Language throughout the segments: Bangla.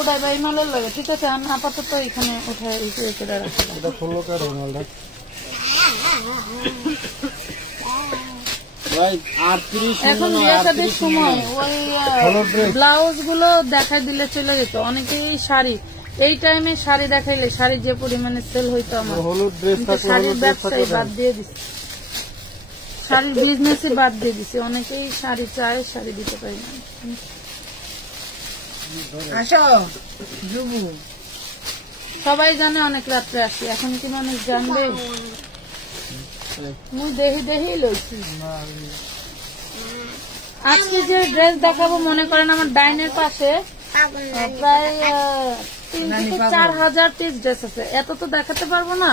উঠাই ভাই মালের লাগে, ঠিক আছে? আমি আপাতত এখানে উঠাই এখন বিয়ে শাদীর সময় ওই ব্লাউজ গুলো দেখাই দিলে চলে যেত। অনেকেই শাড়ি এই টাইমে শাড়ি দেখাইলে শাড়ি যে পরিমাণে সেল হইতো আমার, শাড়ির ব্যবসায়ী বাদ দিয়ে দিচ্ছি, শাড়ির বিজনেসই বাদ দিয়ে দিচ্ছি। অনেকেই শাড়ি চায়, শাড়ি দিতে পারি না। সবাই জানে অনেক রাত্রে আসি, এখন কি মানুষ জানবে? মুই দেহি লইছি। আজকে যে ড্রেস দেখাবো, মনে করেন আমার ডাইনের পাশে প্রায় 3 থেকে 4,000 পিস ড্রেস আছে। এত তো দেখাতে পারবো না।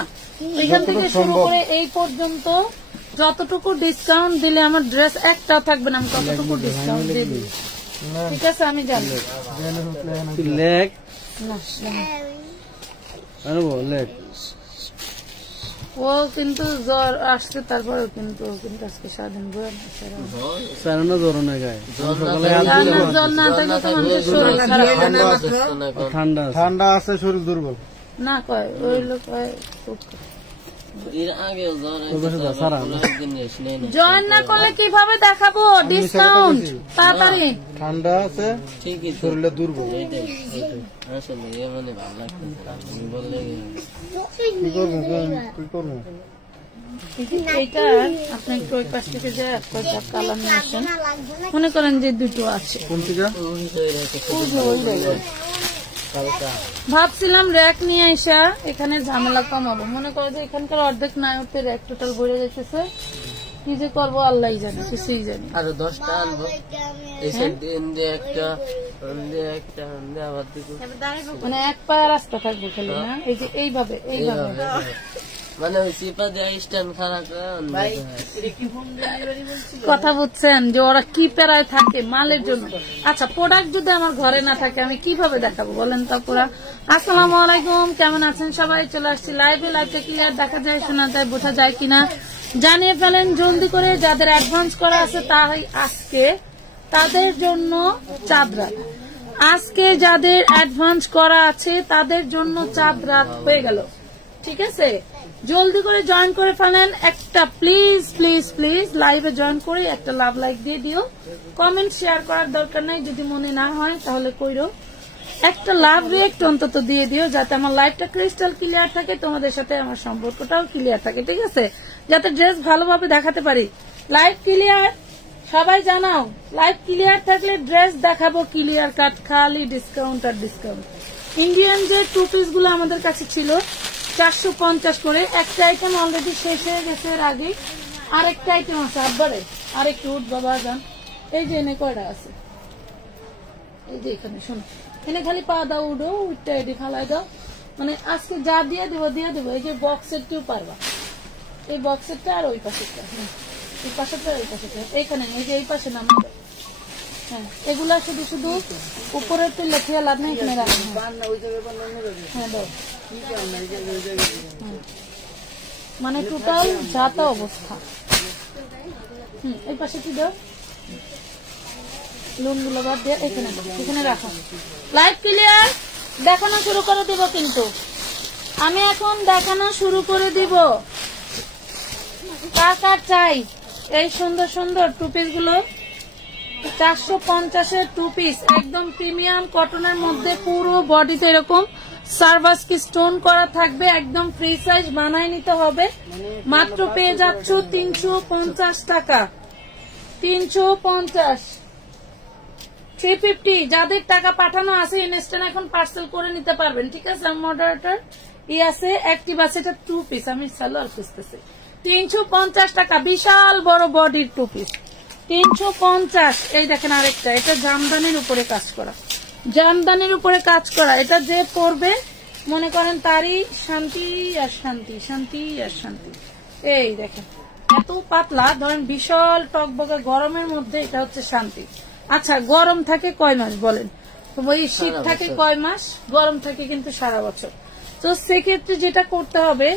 এখান থেকে শুরু করে এই পর্যন্ত যতটুকু ডিসকাউন্ট দিলে আমার ড্রেস একটাও থাকবে না, আমি ততটুকু ডিসকাউন্ট দিয়ে দিই, ঠিক আছে? আমি জানি ও কিন্তু জ্বর আসছে, তারপরেও কিন্তু আজকে সারাদিন জ্বর না থাকলে তো মানুষের শরীর ঠান্ডা আছে, শরীর দুর্বল না কয়, ওই লোক জয়েন না করলে কিভাবে দেখাবো ডিসকাউন্ট? তাড়াতাড়ি ঠান্ডা আছে, শরীরে দুর্বল। আপনি একটু ওই পাশ থেকে যায় কালার নিয়ে আসেন। মনে করেন যে দুটো আছে, ভাবছিলাম র্যাক নিয়ে আসা এখানে ঝামেলা কমাবো। মনে করে যে এখানকার অর্ধেক নায়কের র্যাক টোটাল ভরে যাইতেছে, কি যে করবো আল্লাহ জানে, কিছুই জানি। আরো 10টা আনবো, মানে এক পায়ে রাস্তা থাকবে খালি না, এই যে এইভাবে মানে কথা বুঝছেন যে ওরা কি প্যারায় থাকে মালের জন্য। আচ্ছা, প্রোডাক্ট যদি আমার ঘরে না থাকে আমি কিভাবে দেখাবো বলেন তো পুরা? আসসালামু আলাইকুম, কেমন আছেন সবাই? চলে আসছি লাইভে। লাইভটা ক্লিয়ার দেখা যায়, শোনা যায়, বোঝা যায় কিনা জানিয়ে ফেলেন জলদি করে। যাদের অ্যাডভান্স করা আছে তাই আজকে তাদের জন্য চাঁদ রাত। আজকে যাদের অ্যাডভান্স করা আছে তাদের জন্য চাঁদ রাত হয়ে গেল, ঠিক আছে? জলদি করে জয়েন করে ফেলেন। একটা প্লিজ প্লিজ প্লিজ লাইভে জয়েন করে একটা লাভ লাইক দিয়ে দিও। কমেন্ট শেয়ার করার দরকার নাই, যদি মনে না হয় তাহলে কইরো। একটা লাভ রিয়েক্ট অন্তত দিয়ে দিও, যাতে আমার লাইভটা ক্রিস্টাল ক্লিয়ার থাকে, তোমাদের সাথে আমার সম্পর্কটাও ক্লিয়ার থাকে, ঠিক আছে? যাতে ড্রেস ভালোভাবে দেখাতে পারি। লাইভ ক্লিয়ার সবাই জানাও, লাইভ ক্লিয়ার থাকলে ড্রেস দেখাবো ক্লিয়ার কাট, খালি ডিসকাউন্ট আর ডিসকাউন্ট। ইন্ডিয়ান যে টু পিস গুলো আমাদের কাছে ছিল 450 করে, একটা আইটেম অলরেডি শেষ হয়ে গেছে এর আগে, আরেকটা আইটেম আছে। আব্বারে আরেকটু উঠ বাবা যান, এই যে এনে কয়টা আছে, এই যে এখানে শোনো, এনে খালি পা দাও, উঠো, উঠটা এটি ফালাই দাও। মানে আজকে যা দিয়ে দেবো। এই যে বক্সের কেউ পারবা, এই বক্সেরটা আর ওই পাশেরটা, এই পাশেরটা ওই পাশেরটা, এইখানে এই যে এই পাশে নামা। হ্যাঁ, এগুলা শুধু শুধু উপরের তো লেখে লাভ নেই, এখানে রাখেন। হ্যাঁ দাও, মানে টোটাল যাতা অবস্থা। এই পাশে কি দাও, লোন গুলো বাদ দিয়ে এখানে রাখো। লাইভ ক্লিয়ার, দেখানো শুরু করে দিব কিন্তু আমি এখন দেখানো শুরু করে দিব। কার চাই এই সুন্দর সুন্দর টু পিস গুলো? 450-এর টু পিস, একদম প্রিমিয়াম কটনের মধ্যে, পুরো বডিতে এরকম সার্ভাস কি স্টোন করা থাকবে, একদম ফ্রি সাইজ বানায় নিতে হবে। মাত্র পেয়ে যাচ্ছ 350 টাকা, 350, 350। যাদের টাকা পাঠানো আছে ইনস্ট্যান্ট এখন পার্সেল করে নিতে পারবেন, ঠিক আছে? মডারেটর আছে, অ্যাক্টিভ আছে, এটা টু পিস, আমি সালোয়ার খুঁজতেছি। 350 টাকা, বিশাল বড় বডির টু পিস, 350। এই দেখেন আরেকটা, এটা জামদানির উপরে কাজ করা, জামদানির উপরে কাজ করা। এটা যে পরবে মনে করেন তারই শান্তি আর শান্তি, শান্তি আর শান্তি। এই দেখেন এত পাতলা, ধরেন বিশাল টকবকা গরমের মধ্যে এটা হচ্ছে শান্তি। আচ্ছা, গরম থাকে কয় মাস বলেন? ওই শীত থাকে কয় মাস, গরম থাকে কিন্তু সারা বছর। তো সেক্ষেত্রে যেটা করতে হবে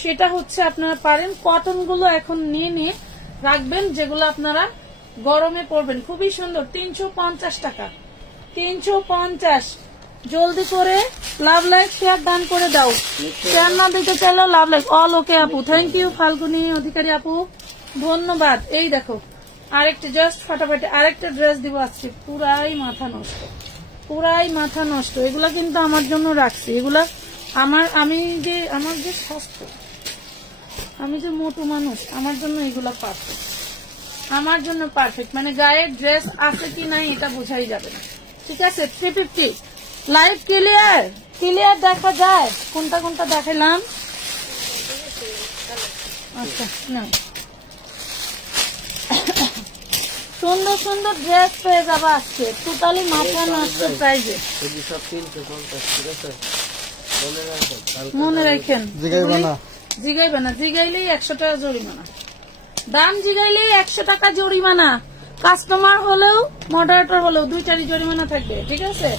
সেটা হচ্ছে আপনারা পারেন কটন গুলো এখন নিয়ে রাখবেন, যেগুলো আপনারা গরমে পরবেন। খুবই সুন্দর, 350 টাকা, 350। জলদি করে লাভ লাইক শেয়ার ডান করে দাও। শেয়ার না দিতে চাইলেও লাভ লাইক। অল ওকে আপু, থ্যাংক ইউ ফাল্গুনি অধিকারী আপু, ধন্যবাদ। এই দেখো আরেকটা জাস্ট ফাটাফাটি আরেকটা ড্রেস দিব আজকে, পুরাই মাথা নষ্ট, পুরাই মাথা নষ্ট। এগুলা কিন্তু আমার জন্য রাখছি, এগুলা আমার যে স্বাস্থ্য, আমি যে মোটু মানুষ, আমার জন্য এগুলা পারফেক্ট, আমার জন্য পারফেক্ট। মানে গায়ের ড্রেস আছে কি নাই এটা বোঝাই যাবে না। ঠিক আছে 350 লাইভ ক্লিয়ার ক্লিয়ার দেখা যায়। কোনটা কোনটা দেখালাম? আচ্ছা না, সুন্দর সুন্দর ড্রেস পেয়ে যাবো আজকে, টোটালি মাথা নষ্ট প্রাইজে। মনে রাখেন, জিগাইবে না, জিগাইলেই 100 টাকা জরিমানা, দাম জিগাইলেই 100 টাকা জরিমানা। কাস্টমার হলেও মডারেটর হলেও দুইটারই জরিমানা থাকবে। ঠিক আছে,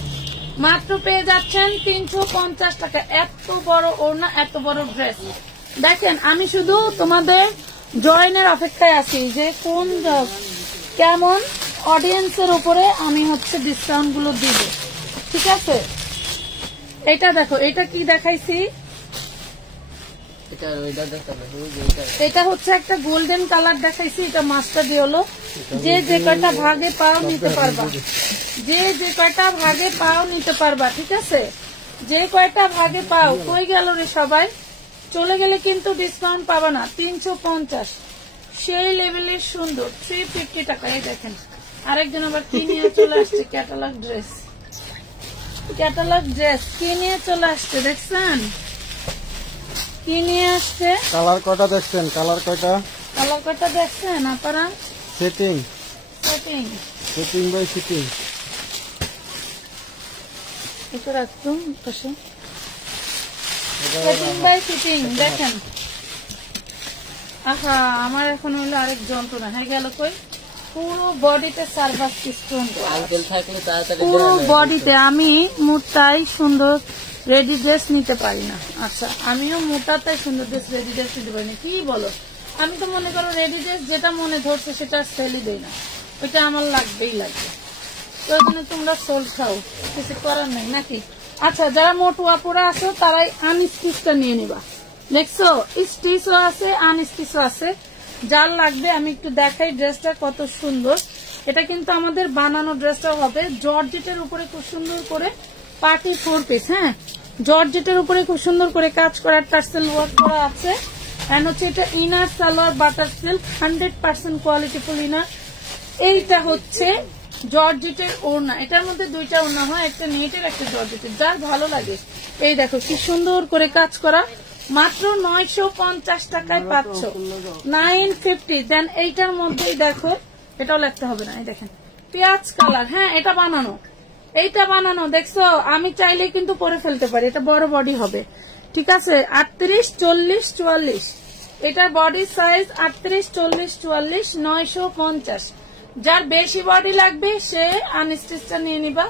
মাত্র পেয়ে যাচ্ছেন 350 টাকা। এত বড় ওড়না, এত বড় ড্রেস। দেখেন আমি শুধু তোমাদের জয়েনের অপেক্ষায় আছি যে কোন কেমন অডিয়েন্সের উপরে আমি হচ্ছে ডিসকাউন্ট গুলো দিব। ঠিক আছে, এটা দেখো, এটা কি দেখাইছি, এটা হচ্ছে একটা গোল্ডেন কালার দেখাইছি, এটা মাস্টার হলো। যে যে কয়টা ভাগে পাও নিতে পারবা, যে যে কয়টা ভাগে পাও নিতে পারবা। ঠিক আছে, যে কয়টা ভাগে পাও। কই গেল রে সবাই? চলে গেলে কিন্তু ডিসকাউন্ট পাবা না। 350 সেই লেভেলের সুন্দর, 350 টাকা। এই দেখেন আরেকজন আবার কি নিয়ে চলে আসছে, ক্যাটালগ ড্রেস, ক্যাটালগ ড্রেস কি নিয়ে চলে আসছে দেখছেন, কি নিয়ে আসছে। কালার কয়টা দেখছেন? কালার কয়টা? কালার কয়টা দেখছেন আপনারা? Setting setting setting by setting. এটা রাখুন পাশে, সেটিং বাই সেটিং। দেখেন আহা, আমার এখন হইলো আরেক যন্ত্রণা হয়ে গেল। কই পুরো বডিতে সার্ভাস স্টোন, পুরো বডিতে। আমি মোটাই সুন্দর রেডি ড্রেস নিতে পারি না। আচ্ছা, আমিও মোটাটাই সুন্দর ড্রেস রেডি ড্রেস নিতে পারি না। কি বলো, আমি তো মনে করো রেডি ড্রেস যেটা মনে ধরছে সেটা সেলই দেই না, ওইটা আমার লাগবেই লাগবে। তো ওখানে তোমরা সোল খাও, কিছু করার নেই নাকি। আচ্ছা, যারা মোটু আপুরা আছো তারাই আনস্টিচটা নিয়ে নিবা। দেখছো স্টিচও আছে, আনস্টিচও আছে। যার লাগবে আমি একটু দেখাই ড্রেসটা কত সুন্দর। এটা কিন্তু আমাদের বানানো ড্রেসটা হবে জর্জেটের উপরে, খুব সুন্দর করে পার্টি 4 পিস। হ্যাঁ, জর্জেটের উপরে খুব সুন্দর করে কাজ করা, টার্সেল ওয়ার্ক করা আছে। এন্ড হচ্ছে এটা ইনার সালোয়ার বাটার সিল্ক, 100% কোয়ালিটিফুল ইনার। এইটা হচ্ছে জর্জেটের ওড়না। এটার মধ্যে দুইটা ওড়না হয়, একটা নেটের একটা জর্জেটের, যার ভালো লাগে। এই দেখো কি সুন্দর করে কাজ করা, মাত্র 950 টাকায় পাচ্ছ, 950। দেন এইটার মধ্যেই দেখো, এটাও লিখতে হবে না, এই দেখেন পেঁয়াজ কালার। হ্যাঁ, এটা বানানো, এইটা বানানো। দেখছো, আমি চাইলে কিন্তু পরে ফেলতে পারি, এটা বড় বডি হবে। ঠিক আছে, 38, 40, 44। এটার বডি সাইজ 38, 40, 44, 950। যার বেশি বডি লাগবে সে আনস্টিচটা নিয়ে নিবা,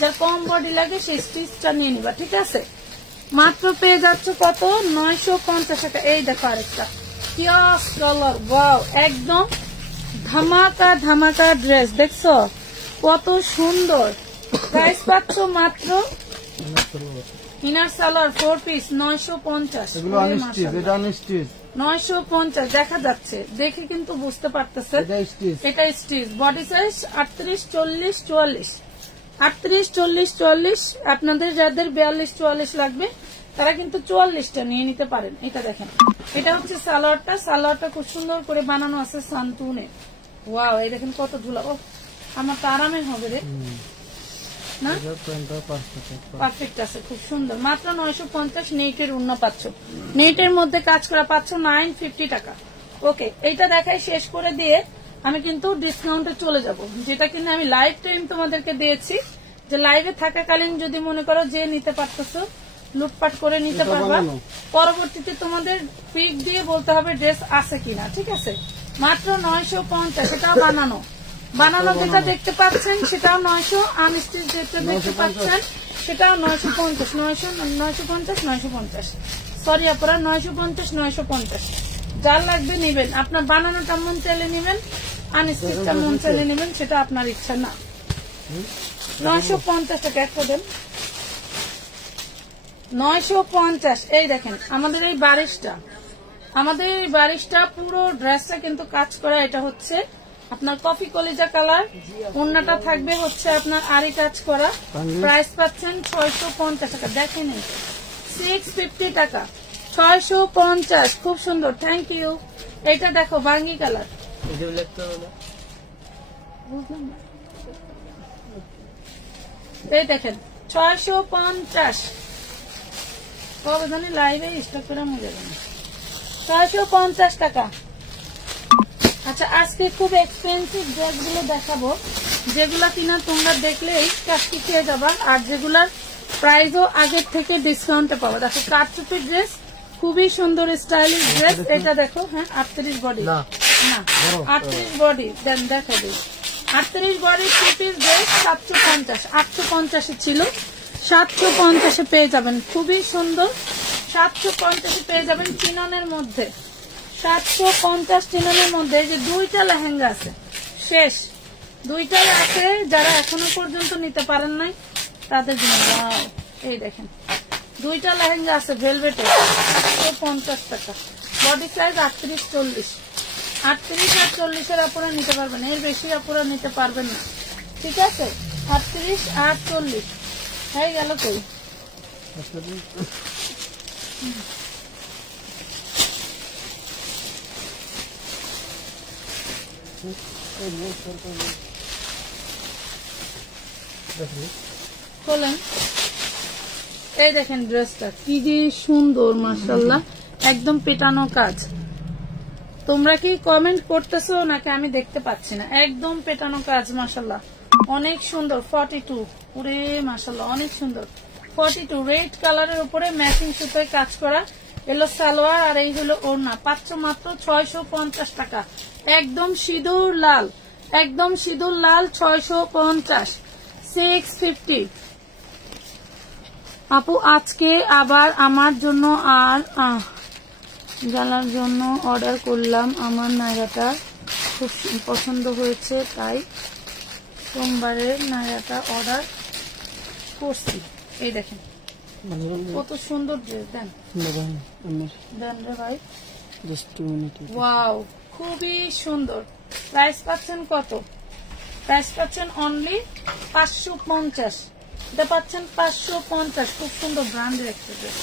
যার কম বডি লাগে সেই স্টিচটা নিয়ে নিবা। ঠিক আছে, মাত্র পেয়ে যাচ্ছ কত, 950 টাকা। এই দেখো আরেকটা পিয়াস কালার, ওয়াও, একদম ধামাকা ধামাকা ড্রেস। দেখছো কত সুন্দর, প্রাইস পাচ্ছ মাত্র। ইনার সালোয়ার 4 পিস 950, 950 দেখা যাচ্ছে, দেখে কিন্তু বুঝতে পারতেছে এটা স্টিচ। Body size 38, 40, 44, 38, 40, 44। আপনাদের যাদের 42, 44 লাগবে তারা কিন্তু 44টা নিয়ে নিতে পারেন। এটা দেখেন, এটা হচ্ছে সালোয়ারটা, সালোয়ারটা খুব সুন্দর করে বানানো আছে সান্তুনে। ওয়াও, এই দেখেন কত ঝুলা। ও, আমার তো আরামের হবে রে না, পারফেক্ট আছে, খুব সুন্দর। মাত্র 950 নেটের ওড়না পাচ্ছ, নেটের মধ্যে কাজ করা পাচ্ছ 950 টাকা। ওকে, এইটা দেখাই শেষ করে দিয়ে আমি কিন্তু ডিসকাউন্টে চলে যাব, যেটা কিন্তু আমি লাইভ টাইম তোমাদেরকে দিয়েছি, যে লাইভে থাকাকালীন যদি মনে করো যে নিতে পারতেছো লুটপাট করে নিতে পারবা, পরবর্তীতে তোমাদের পিক দিয়ে বলতে হবে ড্রেস আছে কিনা। ঠিক আছে, মাত্র 950। এটাও বানানো, বানানো যেটা দেখতে পাচ্ছেন সেটাও 900, আনস্টিচ যেটা দেখতে পাচ্ছেন সেটাও 950, 950, 950। সরি আপনারা 950, 950। যার লাগবে নিবেন, আপনার বানানোটা মন চাইলে নিবেন, আনস্টিচটা মন চাইলে নিবেন, সেটা আপনার ইচ্ছা। না 950 টাকা একটা দেন, 950। এই দেখেন আমাদের এই বারিশটা পুরো ড্রেসটা কিন্তু কাজ করা। এটা হচ্ছে আপনার কফি কলিজা কালার, ওড়নাটা থাকবে হচ্ছে আপনার আরি কাজ করা। প্রাইস পাচ্ছেন 650 টাকা। দেখেন 650 টাকা, 650, খুব সুন্দর, থ্যাংক ইউ। এটা দেখো বাঙ্গি কালার, এই দেখেন 650। কবে জানি লাইভে স্টক করে মজা যাবে, 650 টাকা। আচ্ছা আজকে খুব এক্সপেন্সিভ ড্রেস গুলো দেখাবো, যেগুলা কিনা তোমরা দেখলেই কাজটি খেয়ে যাবা, আর যেগুলার প্রাইসও আগের থেকে ডিসকাউন্টে পাবো। দেখো কারচুপি ড্রেস, খুবই সুন্দর স্টাইলিশ ড্রেস। এটা দেখো, হ্যাঁ 38 বডি, না 38 বডি, দেন দেখা দিই 38 বডি 2 পিস ড্রেস 750, 850 ছিল, 750 পেয়ে যাবেন। খুবই সুন্দর, 750 পেয়ে যাবেন চিননের মধ্যে, 750 চিননের মধ্যে। এই যে দুইটা লেহেঙ্গা আছে, শেষ দুইটা আছে, যারা এখনো পর্যন্ত নিতে পারেন নাই তাদের জন্য। এই দেখেন দুইটা লেহেঙ্গা আছে ভেলভেটে, 750 টাকা। বডি সাইজ 38-40, 38 আর 40 আপনারা নিতে পারবেন, এর বেশি আপনারা নিতে পারবেন না, ঠিক আছে। 38 আর 40 হয়ে গেল। কই খোলেন, এই দেখেন ড্রেসটা কি যে সুন্দর, মাশাআল্লাহ, একদম পেটানো কাজ। তোমরা কি কমেন্ট করতেছো নাকি আমি দেখতে পাচ্ছি না? একদম পেটানো কাজ, মাশাআল্লাহ, অনেক সুন্দর। 42, ওরে মাশাআল্লাহ অনেক সুন্দর। 42 রেড কালারের উপরে ম্যাচিং সুতোয় কাজ করা, এলো সালোয়ার আর এই হলো ওড়না। পাচ্ছ মাত্র 650 টাকা, একদম সিঁদুর লাল, একদম সিঁদুর লাল, 650, 650। আপু আজকে আবার আমার জন্য আর জানার জন্য অর্ডার করলাম, আমার নায়রাটা খুব পছন্দ হয়েছে, তাই সোমবারের নায়রাটা অর্ডার করছি। এই দেখেন কত সুন্দর ড্রেস, দেন দেন রে ভাই, ওয়াও খুবই সুন্দর। প্রাইস পাচ্ছেন কত? প্রাইস পাচ্ছেন অনলি 550, এটা পাচ্ছেন 550। খুব সুন্দর ব্র্যান্ডের একটা ড্রেস,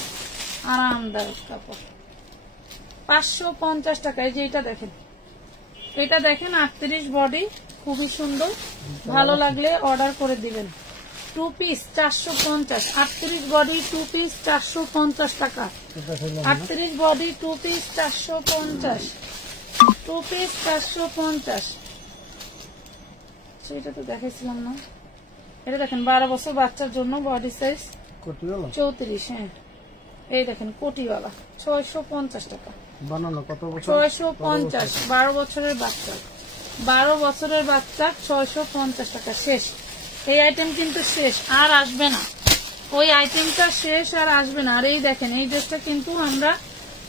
আরামদায়ক কাপড়, 550 টাকা। এই যে এটা দেখেন, এটা দেখেন 38 বডি, খুবই সুন্দর, ভালো লাগলে অর্ডার করে দিবেন। 2 পিস 450, 38 বডি 2 পিস 450 টাকা, 38 বডি 2 পিস 450, 2 পিস 450। সেটা তো দেখাইছিলাম না, এটা দেখেন 12 বছর বাচ্চার জন্য, বডি সাইজ 34। হ্যাঁ এই দেখেন কোটিওয়ালা, 650 টাকা। বানানো কত বছর? 650, 12 বছরের বাচ্চা, 12 বছরের বাচ্চা, 650 টাকা। শেষ এই আইটেম কিন্তু, শেষ আর আসবে না, ওই আইটেমটা শেষ আর আসবে না। আর এই দেখেন এই ড্রেসটা কিন্তু আমরা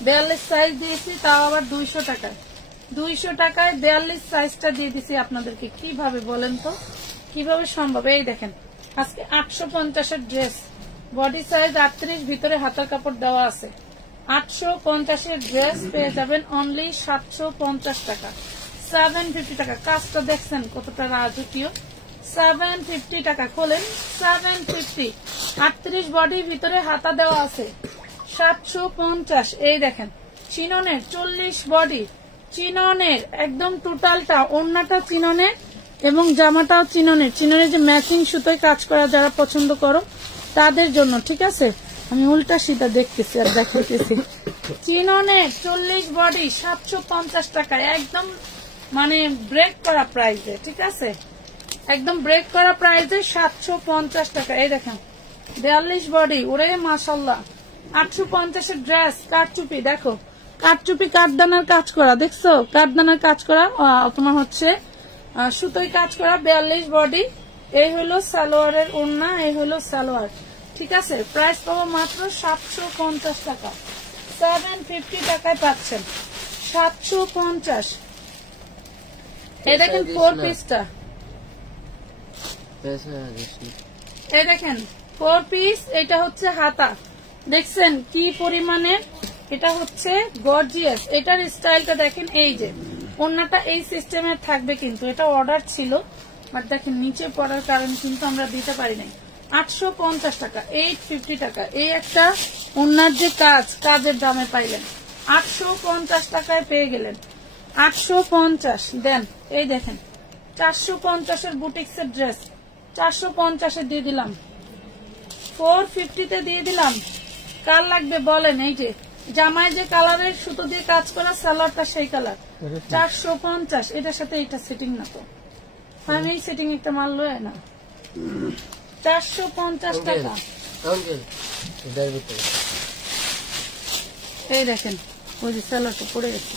42 সাইজ দিয়েছি, তাও আবার 200 টাকায়, 200 টাকায় 42 সাইজটা দিয়ে দিছি আপনাদেরকে। কিভাবে বলেন তো, কিভাবে সম্ভব? এই দেখেন আজকে 850 ড্রেস, বডি সাইজ 38, ভিতরে হাতার কাপড় দেওয়া আছে। 850 ড্রেস পেয়ে যাবেন অনলি 750 টাকা, 750 টাকা। কাজটা দেখছেন কতটা রাজকীয়, 750 টাকা। খোলেন 750, 38 বডি, ভিতরে হাতা দেওয়া আছে, 750। এই দেখেন চিননের 40 বডি, চিননের একদম টোটালটা, ওড়নাটা চিননের এবং জামাটাও চিননের। চিননের যে ম্যাচিং সুতোয় কাজ করা যারা পছন্দ করো তাদের জন্য, ঠিক আছে। আমি উল্টা সিধা দেখতেছি আর দেখাইতেছি। চিননের 40 বডি 750 টাকায়, একদম মানে ব্রেক করা প্রাইসে, ঠিক আছে, একদম ব্রেক করা প্রাইসে 750 টাকা। এই দেখেন 42 বডি, ওরে মাশাআল্লাহ, 850 ড্রেস। কাঠচুপি দেখো, কাঠচুপি কাঠদানার কাজ করা, দেখছো কাঠদানার কাজ করা, তোমার হচ্ছে সুতোয় কাজ করা, 42 বডি। এই হলো সালোয়ারের ওড়না, এই হলো সালোয়ার, ঠিক আছে। প্রাইস পাবো মাত্র 750 টাকা, 750 টাকায় পাচ্ছেন, 750। এই দেখেন 4 পিসটা, এই দেখেন 4 পিস, এটা হচ্ছে হাতা, দেখছেন কি পরিমাণে এটা হচ্ছে গর্জিয়াস। এটার স্টাইলটা দেখেন, এই যে ওড়নাটা এই সিস্টেমের থাকবে, কিন্তু এটা অর্ডার ছিল বাট দেখেন নিচে পড়ার কারণে কিন্তু আমরা দিতে পারি নাই। 850 টাকা, 850 টাকা। এই একটা ওড়নার যে কাজের দামে পাইলেন, 850 টাকায় পেয়ে গেলেন। 850 দেন। এই দেখেন 450-এর বুটিক্সের ড্রেস 450-এ দিয়ে দিলাম, 450-তে দিয়ে দিলাম। কার লাগবে বলেন? এই যে জামায় যে কালারের সুতো দিয়ে কাজ করা সালোয়ারটা সেই কালার, 450। এটার সাথে এটা সেটিং না তো, আমি এই সেটিং একটা মাল লয় না। 450 টাকা। এই দেখেন ওই যে সালোয়ারটা পড়ে গেছে।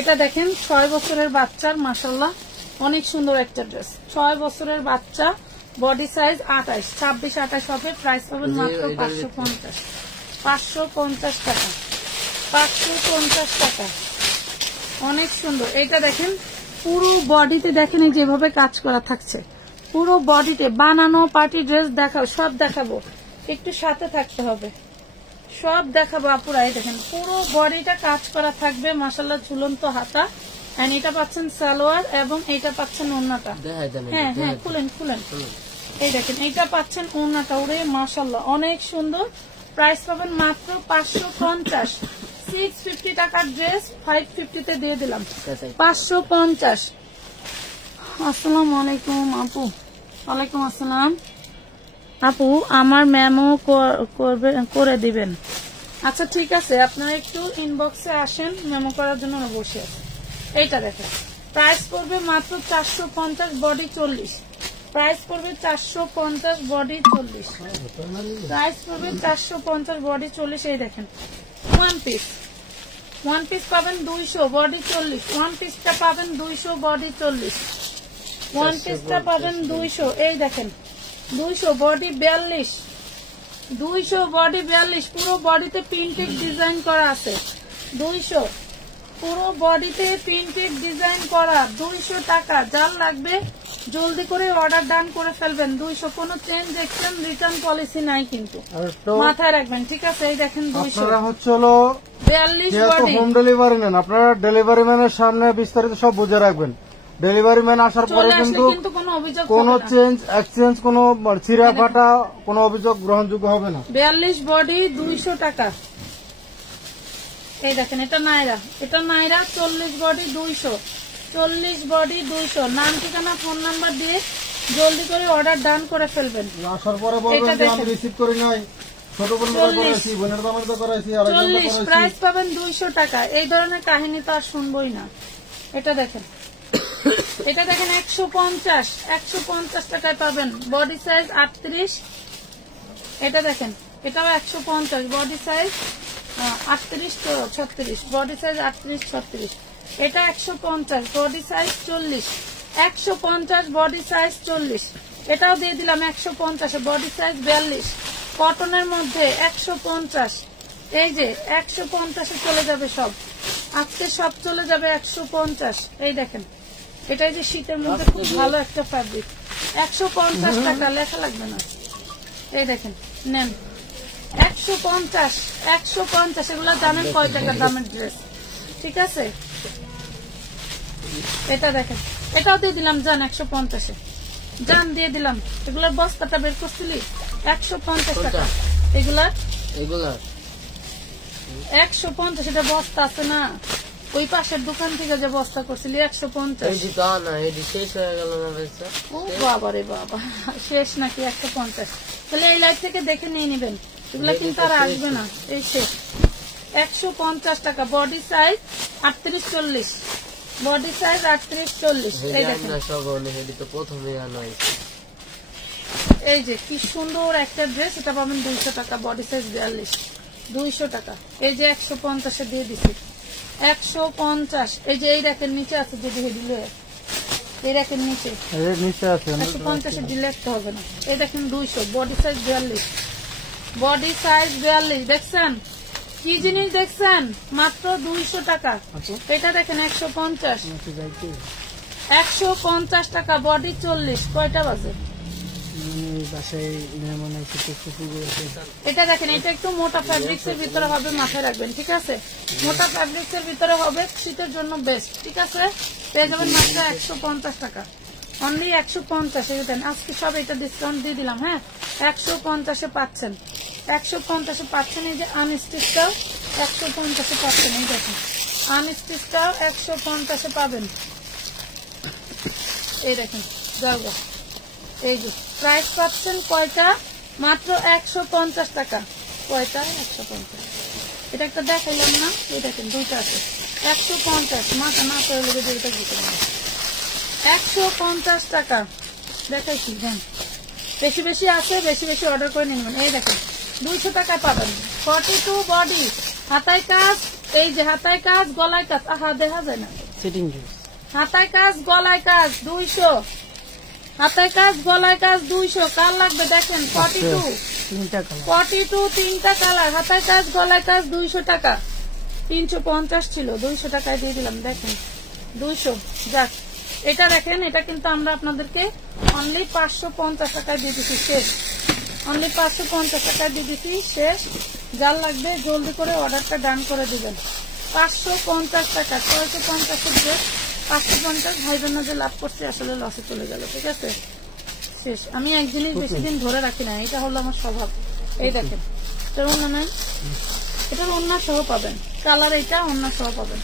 এটা দেখেন 6 বছরের বাচ্চার, মাশাআল্লাহ অনেক সুন্দর একটা ড্রেস। 6 বছরের বাচ্চা, বডি সাইজ 28, 26, 28 হবে। প্রাইস পাবেন মাত্র 550, 550 টাকা, 550 টাকা। অনেক সুন্দর। এটা দেখেন পুরো বডিতে দেখেন এই যেভাবে কাজ করা থাকছে, পুরো বডিতে বানানো পার্টি ড্রেস দেখাবো, সব দেখাবো, একটু সাথে থাকতে হবে, সব দেখাবো আপুরা। এই দেখেন পুরো বডিটা কাজ করা থাকবে, মাশাআল্লাহ ঝুলন্ত হাতা। এন্ড এটা পাচ্ছেন সালোয়ার এবং এটা পাচ্ছেন ওড়নাটা। হ্যাঁ হ্যাঁ খুলেন খুলেন। এই দেখেন এটা পাচ্ছেন ওড়নাটা, ওরে মাশাআল্লাহ অনেক সুন্দর। প্রাইস পাবেন মাত্র 550, 650 টাকার ড্রেস 550-তে দিয়ে দিলাম, 550। আসসালামু আলাইকুম আপু। ওয়ালাইকুম আসসালাম আপু, আমার মেমো করে দিবেন? আচ্ছা ঠিক আছে, আপনারা একটু ইনবক্সে আসেন, মেমো করার জন্য বসে আছে। এইটা দেখেন প্রাইস পড়বে মাত্র 450, বডি 40। প্রাইস পড়বে 450, বডি 40। প্রাইস পড়বে 450, বডি 40। এই দেখেন ওয়ান পিস পাবেন 200, বডি 40। ওয়ান পিসটা পাবেন 200, বডি 40। ওয়ান পিসটা পাবেন 200। এই দেখেন 200, বডি 42, 200, বডি 42। পুরো বডিতে প্রিন্টেড ডিজাইন করা আছে, 200 পুরো বডিতে প্রিন্টেড ডিজাইন করা, 200 টাকা। যার লাগবে জলদি করে অর্ডার ডান করে ফেলবেন। 200, কোনো চেঞ্জ এক্সচেঞ্জ রিটার্ন পলিসি নাই কিন্তু, মাথায় রাখবেন, ঠিক আছে? এই দেখেন 200 হচ্ছে হলো 42 বডি। হোম ডেলিভারি নেন আপনারা, ডেলিভারি ম্যানের সামনে বিস্তারিত সব বুঝে রাখবেন। ডেলিভারি ম্যান আসার পরে কিন্তু কোনো চেঞ্জ এক্সচেঞ্জ, কোনো ছিঁড়া ফাটা, কোনো অভিযোগ গ্রহণযোগ্য হবে না। 42 বডি 200 টাকা। এই দেখেন এটা নাইরা, 40 বডি 200, 40 বডি 200। নাম ঠিকানা ফোন নাম্বার দিয়ে জলদি করে অর্ডার ডান করে ফেলবেন। আসার পরে বলবেন যে আমি রিসিভ করি নাই, ছোট বোন করেছি, বোনের দামের তো করেছি, আর 40 প্রাইস পাবেন 200 টাকা। এই ধরনের কাহিনী তো আর শুনবই না। এটা দেখেন 150 টাকায় পাবেন, বডি সাইজ 38। এটা দেখেন এটাও 150, বডি সাইজ 38 36, বডি সাইজ 38 36। এটা 150, বডি সাইজ 40, 150, বডি সাইজ 40। এটাও দিয়ে দিলাম 150, বডি সাইজ 42। কটনের মধ্যে 150, এই যে 150-এ চলে যাবে সব, আজকে সব চলে যাবে 150। এই দেখেন এটাই যে শীতের মধ্যে খুব ভালো একটা ফ্যাব্রিক, 150 টাকা, লেখা লাগবে না। এই দেখেন নেন 150, এগুলো জানেন কয় টাকা দামের ড্রেস, ঠিক আছে? এটা দেখেন এটাও দিয়ে দিলাম জান 150-এ, জান দিয়ে দিলাম। এগুলোর বস্তাটা বের করছিলি 150 টাকা, এগুলার 150। এটা বস্তা আছে না, ওই পাশের দোকান থেকে যে বস্তা করছিলি 150। ও বাবা রে বাবা, শেষ নাকি 150? তাহলে এই লাইট থেকে দেখে নিয়ে নিবেন, এগুলা কিন্তু আর আসবে না, এই শেষ। 150 টাকা, বডি সাইজ 38 40, বডি সাইজ 38 40। এই দেখেন এই যে কি সুন্দর একটা ড্রেস, এটা পাবেন 200 টাকা, বডি সাইজ 42, 200 টাকা। এই যে 150-এ দিয়ে দিচ্ছি 150। এই যে এই র্যাকের নিচে আছে, যদি হেডিলে এই র্যাকের নিচে আছে 150-এ ডিলেক্ট হবে না। এই দেখেন 200, বডি সাইজ 42, বডি সাইজ 42। দেখছেন কি জিনিস দেখছেন? মাত্র 200 টাকা। এটা দেখেন 150 টাকা, বডি 40। কয়টা বাজে? এটা দেখেন, এটা একটু মোটা ফ্যাব্রিক্স এর ভিতরে হবে, মাথায় রাখবেন, ঠিক আছে? মোটা ফ্যাব্রিক্স এর ভিতরে হবে, শীতের জন্য বেস্ট, ঠিক আছে? পেয়ে যাবেন মাত্র 150 টাকা, অনলি 150। দেন আজকে সব এটা ডিসকাউন্ট দিয়ে দিলাম, হ্যাঁ 150-এ পাচ্ছেন, 150-এ পাচ্ছেন। এই যে আনস্টিচটাও 150-এ পাচ্ছেন, এই দেখেন আনস্টিচটাও 150-এ পাবেন, এই দেখেন জলগা। এই যে প্রাইস পাচ্ছেন কয়টা, মাত্র 150 টাকা, কয়টা 150। এটা একটা দেখাইলাম না, এই দেখেন দুইটা আছে 150, মাথা না করে লেগে যেটা দিতে হবে 150 টাকা দেখাইছি। দেন বেশি বেশি আছে, বেশি বেশি অর্ডার করে নিন। এই দেখেন 200 টাকায় পাবেন 42 বডি, হাতায় কাজ, এই যে হাতায় কাজ, গলায় কাজ, আহা দেখা যায় না, হাতায় কাজ গলায় কাজ 200, হাতায় কাজ গলায় কাজ 200। কার লাগবে দেখেন 42, 3টা কালার, হাতায় কাজ গলায় কাজ 200 টাকা, 350 ছিল, 200 টাকায় দিয়ে দিলাম, দেখেন 200। যাক এটা দেখেন, এটা কিন্তু আমরা আপনাদেরকে অনলি 550 টাকায় দিয়ে দিচ্ছি, শেষ, অনলি 550 টাকায় দিয়ে দিচ্ছি, শেষ। যার লাগবে জলদি করে অর্ডারটা ডান করে দিবেন। 550 টাকা, 650 ড্রেস 550, ভাই বোনরা যে লাভ করছে আসলে লসে চলে গেল, ঠিক আছে? শেষ। আমি এক জিনিস বেশি দিন ধরে রাখি না, এটা হলো আমার স্বভাব। এই দেখেন এটার অন্য নেন, এটার অন্য সহ পাবেন, কালার এটা অন্য সহ পাবেন,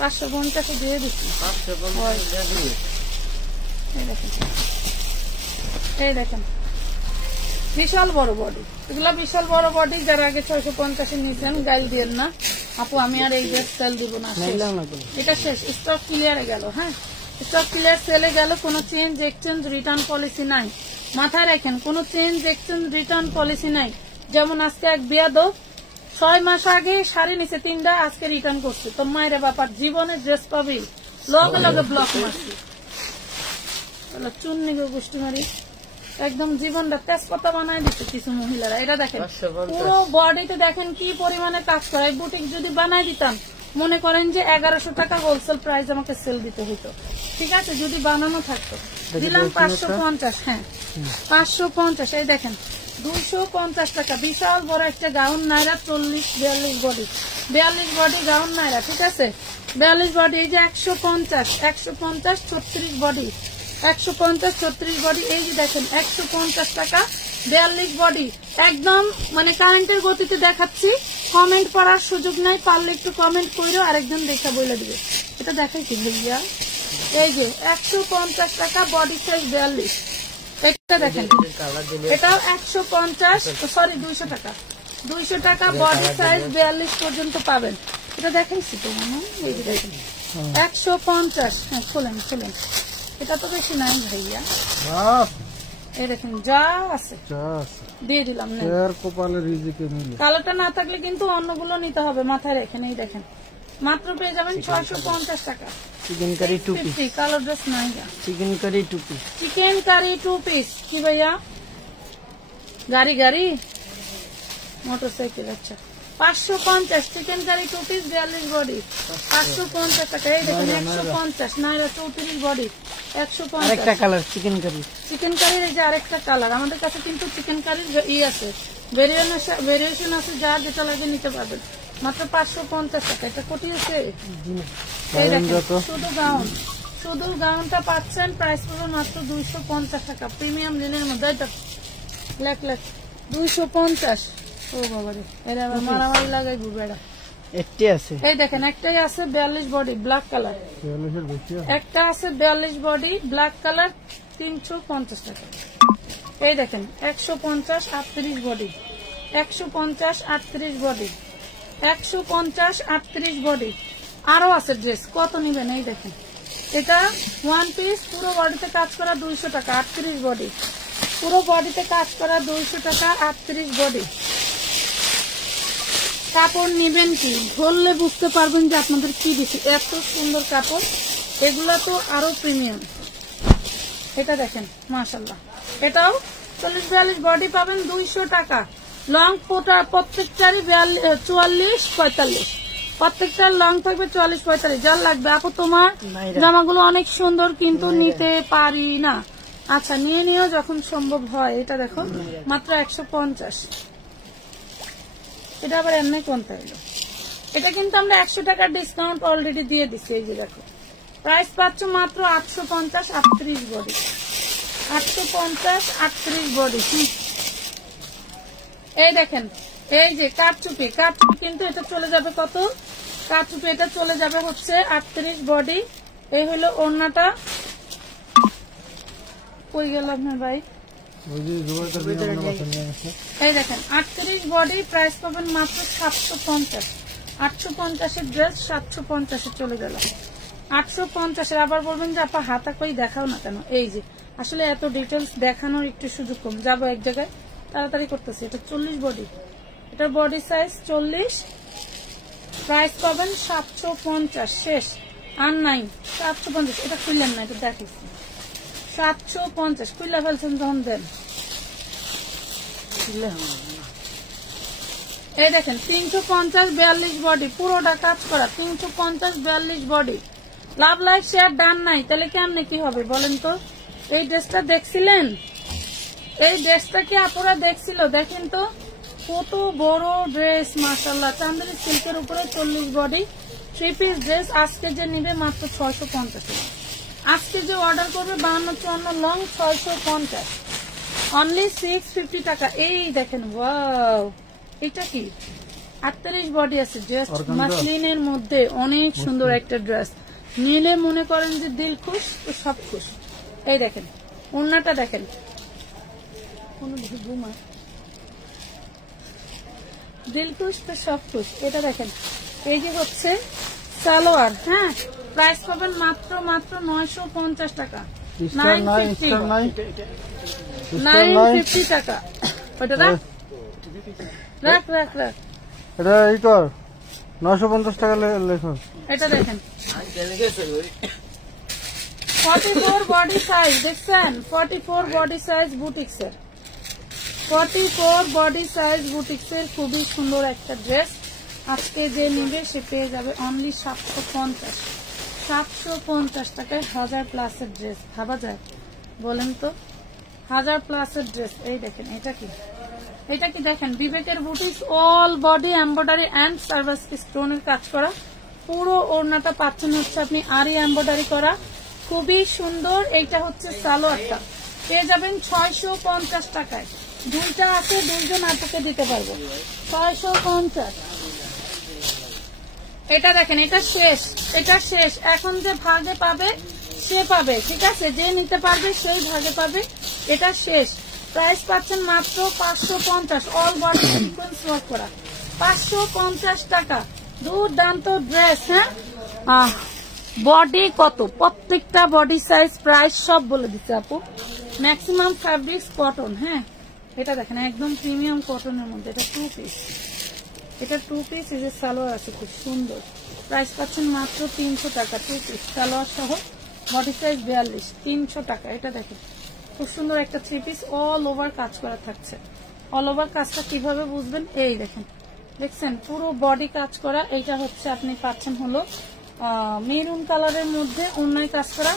550 দিয়ে দিচ্ছি। এই দেখেন বিশাল বড় বডি, এগুলা বিশাল বড় বডি। যারা আগে 650 নিয়েছেন গাইল দিয়েন না আপু, আমি আর এই ড্রেস সেল দিব না, এটা শেষ, স্টক ক্লিয়ারে গেল। হ্যাঁ স্টক ক্লিয়ার, সেলে গেল, কোনো চেঞ্জ এক্সচেঞ্জ রিটার্ন পলিসি নাই, মাথায় রাখেন, কোনো চেঞ্জ এক্সচেঞ্জ রিটার্ন পলিসি নাই। যেমন আজকে এক বিয়াদব 6 মাস আগে শাড়ি নিছে 3টা, আজকে রিটার্ন করছে, তো মায়ের বাপার জীবনে ড্রেস পাবি, লগে লগে ব্লক মারছি, চুন্নি গো গোষ্ঠী মারি, একদম জীবনটা তেজপাতা বানায় দিচ্ছে কিছু মহিলারা। এটা দেখেন পুরো বডিতে দেখেন কি পরিমাণে কাজ করে, বুটিক যদি বানায় দিতাম মনে করেন যে 1100 টাকা হোলসেল প্রাইস আমাকে সেল দিতে হতো, ঠিক আছে, যদি বানানো থাকতো। দিলাম 550, হ্যাঁ 550। এই দেখেন 250 টাকা, বিশাল বড় একটা গাউন নাইরা, 40-42 বডি, 42 বডি গাউন নাইরা, ঠিক আছে, 42 বডি। এই যে 150, 36 বডি, 150-36 বডি। এই যে দেখেন 150 টাকা 42 বডি, একদম মানে কারেন্টের গতিতে দেখাচ্ছি, কমেন্ট করার সুযোগ নাই, পারলে একটু কমেন্ট করো, আরেকজন দেখা বলে দিবে। এটা দেখাইছি ভাইয়া, এই যে 150 টাকা বডি সাইজ 42, এটা দেখেন, এটাও 150, সরি 200 টাকা, 200 টাকা বডি সাইজ 42 পর্যন্ত পাবেন। এটা দেখাইছি তো মনে, এই যে দেখেন 150, হ্যাঁ খোলেন খোলেন, এটা তো বেশি নাই ভাইয়া, এই দেখেন যা আছে দিয়ে দিলাম। কালোটা না থাকলে কিন্তু অন্যগুলো নিতে হবে, মাথায় রেখেন। এই দেখেন মাত্র পেয়ে যাবেন 650 টাকা, চিকেন কারি 2 পিস, কালো ড্রেস নাই, chicken curry 2 piece, chicken curry 2 piece. কি ভাইয়া গাড়ি গাড়ি মোটরসাইকেল, আচ্ছা 550 চিকেন কারি 2 পিস 42 বডি, 550 টাকা। এই দেখেন 150 নাইরা 34 বডি, 150। আরেকটা কালার চিকেন কারি, চিকেন কারির এই যে আরেকটা কালার, আমাদের কাছে কিন্তু চিকেন কারির ই আছে, ভেরিয়েশন আছে, যার যেটা লাগে নিতে পারবেন, মাত্র 550 টাকা। এটা কোটি আছে, এই দেখেন শুধু গাউন, শুধু গাউনটা পাচ্ছেন, প্রাইস পড়বে মাত্র 250 টাকা, প্রিমিয়াম লিনের মধ্যে। এটা লেখ লেখ 250। ও বাবা রে, এরা আবার মারামারি লাগাইবো বেড়া। এই দেখেন একটাই আছে 42 বডি ব্ল্যাক কালার, একটা আছে 42 বডি ব্ল্যাক কালার, 350 টাকা। এই দেখেন 150 38 বডি, 150 38 বডি, 150 38 বডি। আরো আছে ড্রেস, কত নিবেন? এই দেখেন এটা 1 পিস, পুরো বডিতে কাজ করা 200 টাকা, 38 বডি, পুরো বডিতে কাজ করা 200 টাকা, 38 বডি। কাপড় নিবেন কি ধরলে বুঝতে পারবেন যে আপনাদের কি দিচ্ছি, এত সুন্দর কাপড়, এগুলা তো আরো প্রিমিয়াম। এটা দেখেন মাশাআল্লাহ, এটাও 40-42 বডি পাবেন 200 টাকা, লং পোটা প্রত্যেকটারই 44-45, প্রত্যেকটার লং থাকবে 44-45, যার লাগবে আপু তোমার জামাগুলো অনেক সুন্দর কিন্তু নিতে পারি না। আচ্ছা নিয়ে নিও যখন সম্ভব হয়। এটা দেখো মাত্র 150, এটা আবার এমনি কোনটা এলো, এটা কিন্তু আমরা 100 টাকার ডিসকাউন্ট অলরেডি দিয়ে দিচ্ছি। এই যে দেখো প্রাইস পাচ্ছ মাত্র 850, 38 বডি, 850 38 বডি। এই দেখেন এই যে কারচুপি, কারচুপি কিন্তু এটা চলে যাবে কত, কারচুপি এটা চলে যাবে হচ্ছে 38 বডি। এই হলো ওড়নাটা, কই গেল আপনার ভাই, এই দেখেন 38 বডি, প্রাইস পাবেন মাত্র 750, 850 ড্রেস 750 চলে গেল, 850। আবার বলবেন যে আপা হাতা কই দেখাও না কেন, এই যে আসলে এত ডিটেলস দেখানোর একটু সুযোগ কম, যাবো এক জায়গায় তাড়াতাড়ি করতেছি। এটা 40 বডি, এটার বডি সাইজ 40, প্রাইস পাবেন 750, শেষ আর নাই 750। এটা খুললেন না, এটা দেখিস 750 খুলে ফেলছেন যখন দেন। এই দেখেন 350 42 বডি, পুরোটা কাজ করা, 350 42 body. Love like share done নাই, তাহলে কেমনে কি হবে বলেন তো। এই ড্রেসটা দেখছিলেন, এই ড্রেসটা কি আপনারা দেখছিল, দেখেন তো কত বড় ড্রেস, মাশাআল্লাহ। চান্দেরি সিল্কের উপরে 40 বডি 3 পিস ড্রেস। আজকে যে নিবে মাত্র 650, আজকে যে অর্ডার করবে 52-54 লং 650, অনলি 650 টাকা। এই দেখেন ওয়াও, এটা কি 38 বডি আছে, জাস্ট মাসলিনের মধ্যে অনেক সুন্দর একটা ড্রেস, নিলে মনে করেন যে দিল খুশ তো সব খুশ। এই দেখেন ওড়নাটা দেখেন, দিল খুশ তো সব খুশ। এটা দেখেন এই যে হচ্ছে সালোয়ার, হ্যাঁ প্রাইস পাবেন মাত্র 950 টাকা, 950 টাকা। ওটা রাখ রাখ রাখ রাখ, এটা এই কর 950 টাকা লেখো। এটা দেখেন 44 বডি সাইজ, দেখছেন 44 বডি সাইজ বুটিক্সের, 44 বডি সাইজ বুটিক্সের খুবই সুন্দর একটা ড্রেস। আজকে যে নিবে সে পেয়ে যাবে অনলি 750 টাকায় 1000 প্লাসের ড্রেস। ভাবা যায় বলেন তো, 1000 প্লাসের ড্রেস। এই দেখেন এটা কি, এটা কি দেখেন বিবেকের boutiques, all body embroidery and service স্টোনের কাজ করা, পুরো ওড়নাটা পাচ্ছেন হচ্ছে আপনি আরি এমব্রয়ডারি করা, খুবই সুন্দর। এইটা হচ্ছে সালোয়ারটা, পেয়ে যাবেন 650 টাকায়। দুইটা আছে, দুইজন আপুকে দিতে পারবো 650। এটা দেখেন এটা শেষ, এটা শেষ, এখন যে ভাগে পাবে সে পাবে, ঠিক আছে, যে নিতে পারবে সেই ভাগে পাবে, এটা শেষ। প্রাইস পাচ্ছেন মাত্র 550, অল বডি সিকোয়েন্স ওয়ার্ক করা, 550 টাকা। দুর্দান্ত ড্রেস। হ্যাঁ বডি কত, প্রত্যেকটা বডি সাইজ প্রাইস সব বলে দিচ্ছে আপু, ম্যাক্সিমাম ফ্যাব্রিক্স কটন। হ্যাঁ এটা দেখেন একদম প্রিমিয়াম কটনের মধ্যে, এটা 2 পিস, এটা 2 পিস। এই যে সালোয়ার আছে খুব সুন্দর, প্রাইস পাচ্ছেন মাত্র 300 টাকা, 2 পিস সালোয়ার সহ, বডি সাইজ 42, 300 টাকা। এটা দেখেন খুব সুন্দর একটা 3 পিস, অল ওভার কাজ করা থাকছে। অল ওভার কাজটা কিভাবে বুঝবেন, এই দেখেন, দেখছেন পুরো বডি কাজ করা। এইটা হচ্ছে আপনি পাচ্ছেন হলো মেরুন কালারের মধ্যে অন্যায় কাজ করা,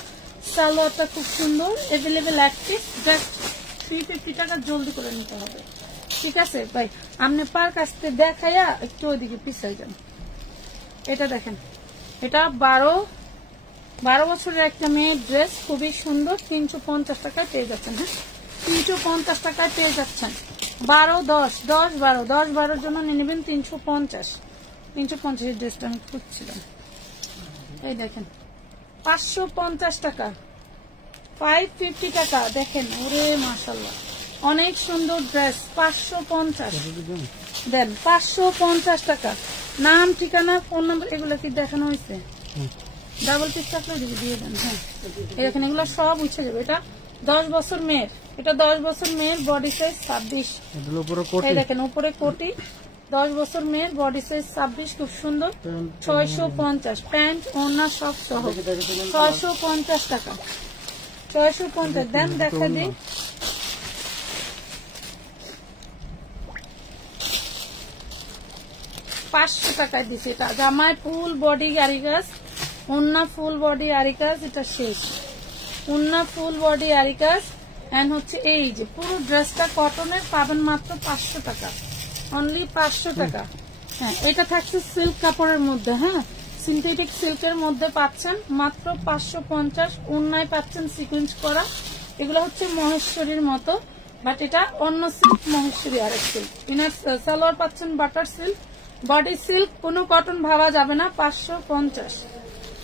সালোয়ারটা খুব সুন্দর, এভেলেবেল এক পিস, জাস্ট 350 টাকা, জলদি করে নিতে হবে, ঠিক আছে ভাই। আপনি পার কাছতে দেখাইয়া একটু ওইদিকে পিছাই যান। এটা দেখেন, এটা 12 বছরের একটা মেয়ের ড্রেস, খুবই সুন্দর, 350 টাকায় পেয়ে যাচ্ছেন। হ্যাঁ 350 টাকায় পেয়ে যাচ্ছেন। 12 10 10 12 10 12 জন্য নিয়ে নেবেন 350। 350 এর ড্রেসটা আমি খুঁজছিলাম। এই দেখেন 550 টাকা, 550 টাকা। দেখেন ওরে মাশাআল্লাহ অনেক সুন্দর ড্রেস, 550 দেন, 550 টাকা। নাম ঠিকানা ফোন নাম্বার এগুলো কি দেখানো হয়েছে? ডাবল পিস থাকলে দিয়ে দেন। হ্যাঁ এখানে এগুলো সব উঠে যাবে। এটা 10 বছর মেয়ের, এটা 10 বছর মেয়ের, বডি সাইজ 26। এই দেখেন উপরে কোটি, 10 বছর মেয়ের, বডি সাইজ 26, খুব সুন্দর, 650। প্যান্ট ওড়না সব সহ 650 টাকা, 650 দেন। দেখা দিই 500 টাকায় দিছি। এটা জামায় ফুল বডি আরি কাজ, ওন্না ফুল বডি আরি কাজ, এটা শেষ। ওন্না ফুল বডি আরি কাজ এন্ড হচ্ছে এই যে পুরো ড্রেসটা কটনের, পাবেন মাত্র 500 টাকা, অনলি 500 টাকা। হ্যাঁ, এটা থাকছে সিল্ক কাপড়ের মধ্যে, হ্যাঁ সিনথেটিক সিল্কের মধ্যে পাচ্ছেন মাত্র 550। ওন্নায় পাচ্ছেন সিকুয়েন্স করা, এগুলো হচ্ছে মহেশ্বরীর মতো, বাট এটা অন্য সিল্ক, মহেশ্বরী আরেক সিল্ক। ইনার সালোয়ার পাচ্ছেন বাটার সিল্ক, বডি সিল্ক, কোনো কটন ভাবা যাবে না, 550।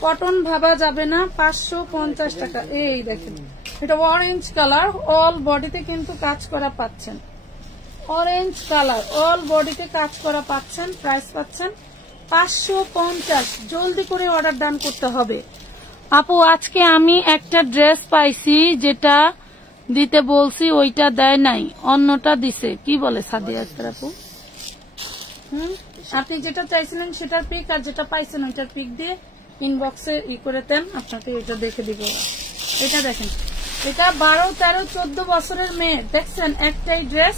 কটন ভাবা যাবে না, 550 টাকা। এই দেখেন এটা অরেঞ্জ কালার, অল বডিতে কিন্তু কাজ করা পাচ্ছেন, অরেঞ্জ কালার অল বডিতে কাজ করা পাচ্ছেন। প্রাইস পাচ্ছেন 550। জলদি করে অর্ডার ডান করতে হবে। আপু আজকে আমি একটা ড্রেস পাইছি, যেটা দিতে বলছি ওইটা দেয় নাই, অন্যটা দিছে। কি বলে সাদিয়া আক্তার আপু? আপনি যেটা চাইছিলেন সেটার পিক, আর যেটা পাইছেন ওইটার পিক দিয়ে ইনবক্সে করে দেন, আপনাকে এটা দেখে দিব। এটা দেখেন, এটা 12, 13, 14 বছরের মেয়ে, দেখছেন একটাই ড্রেস,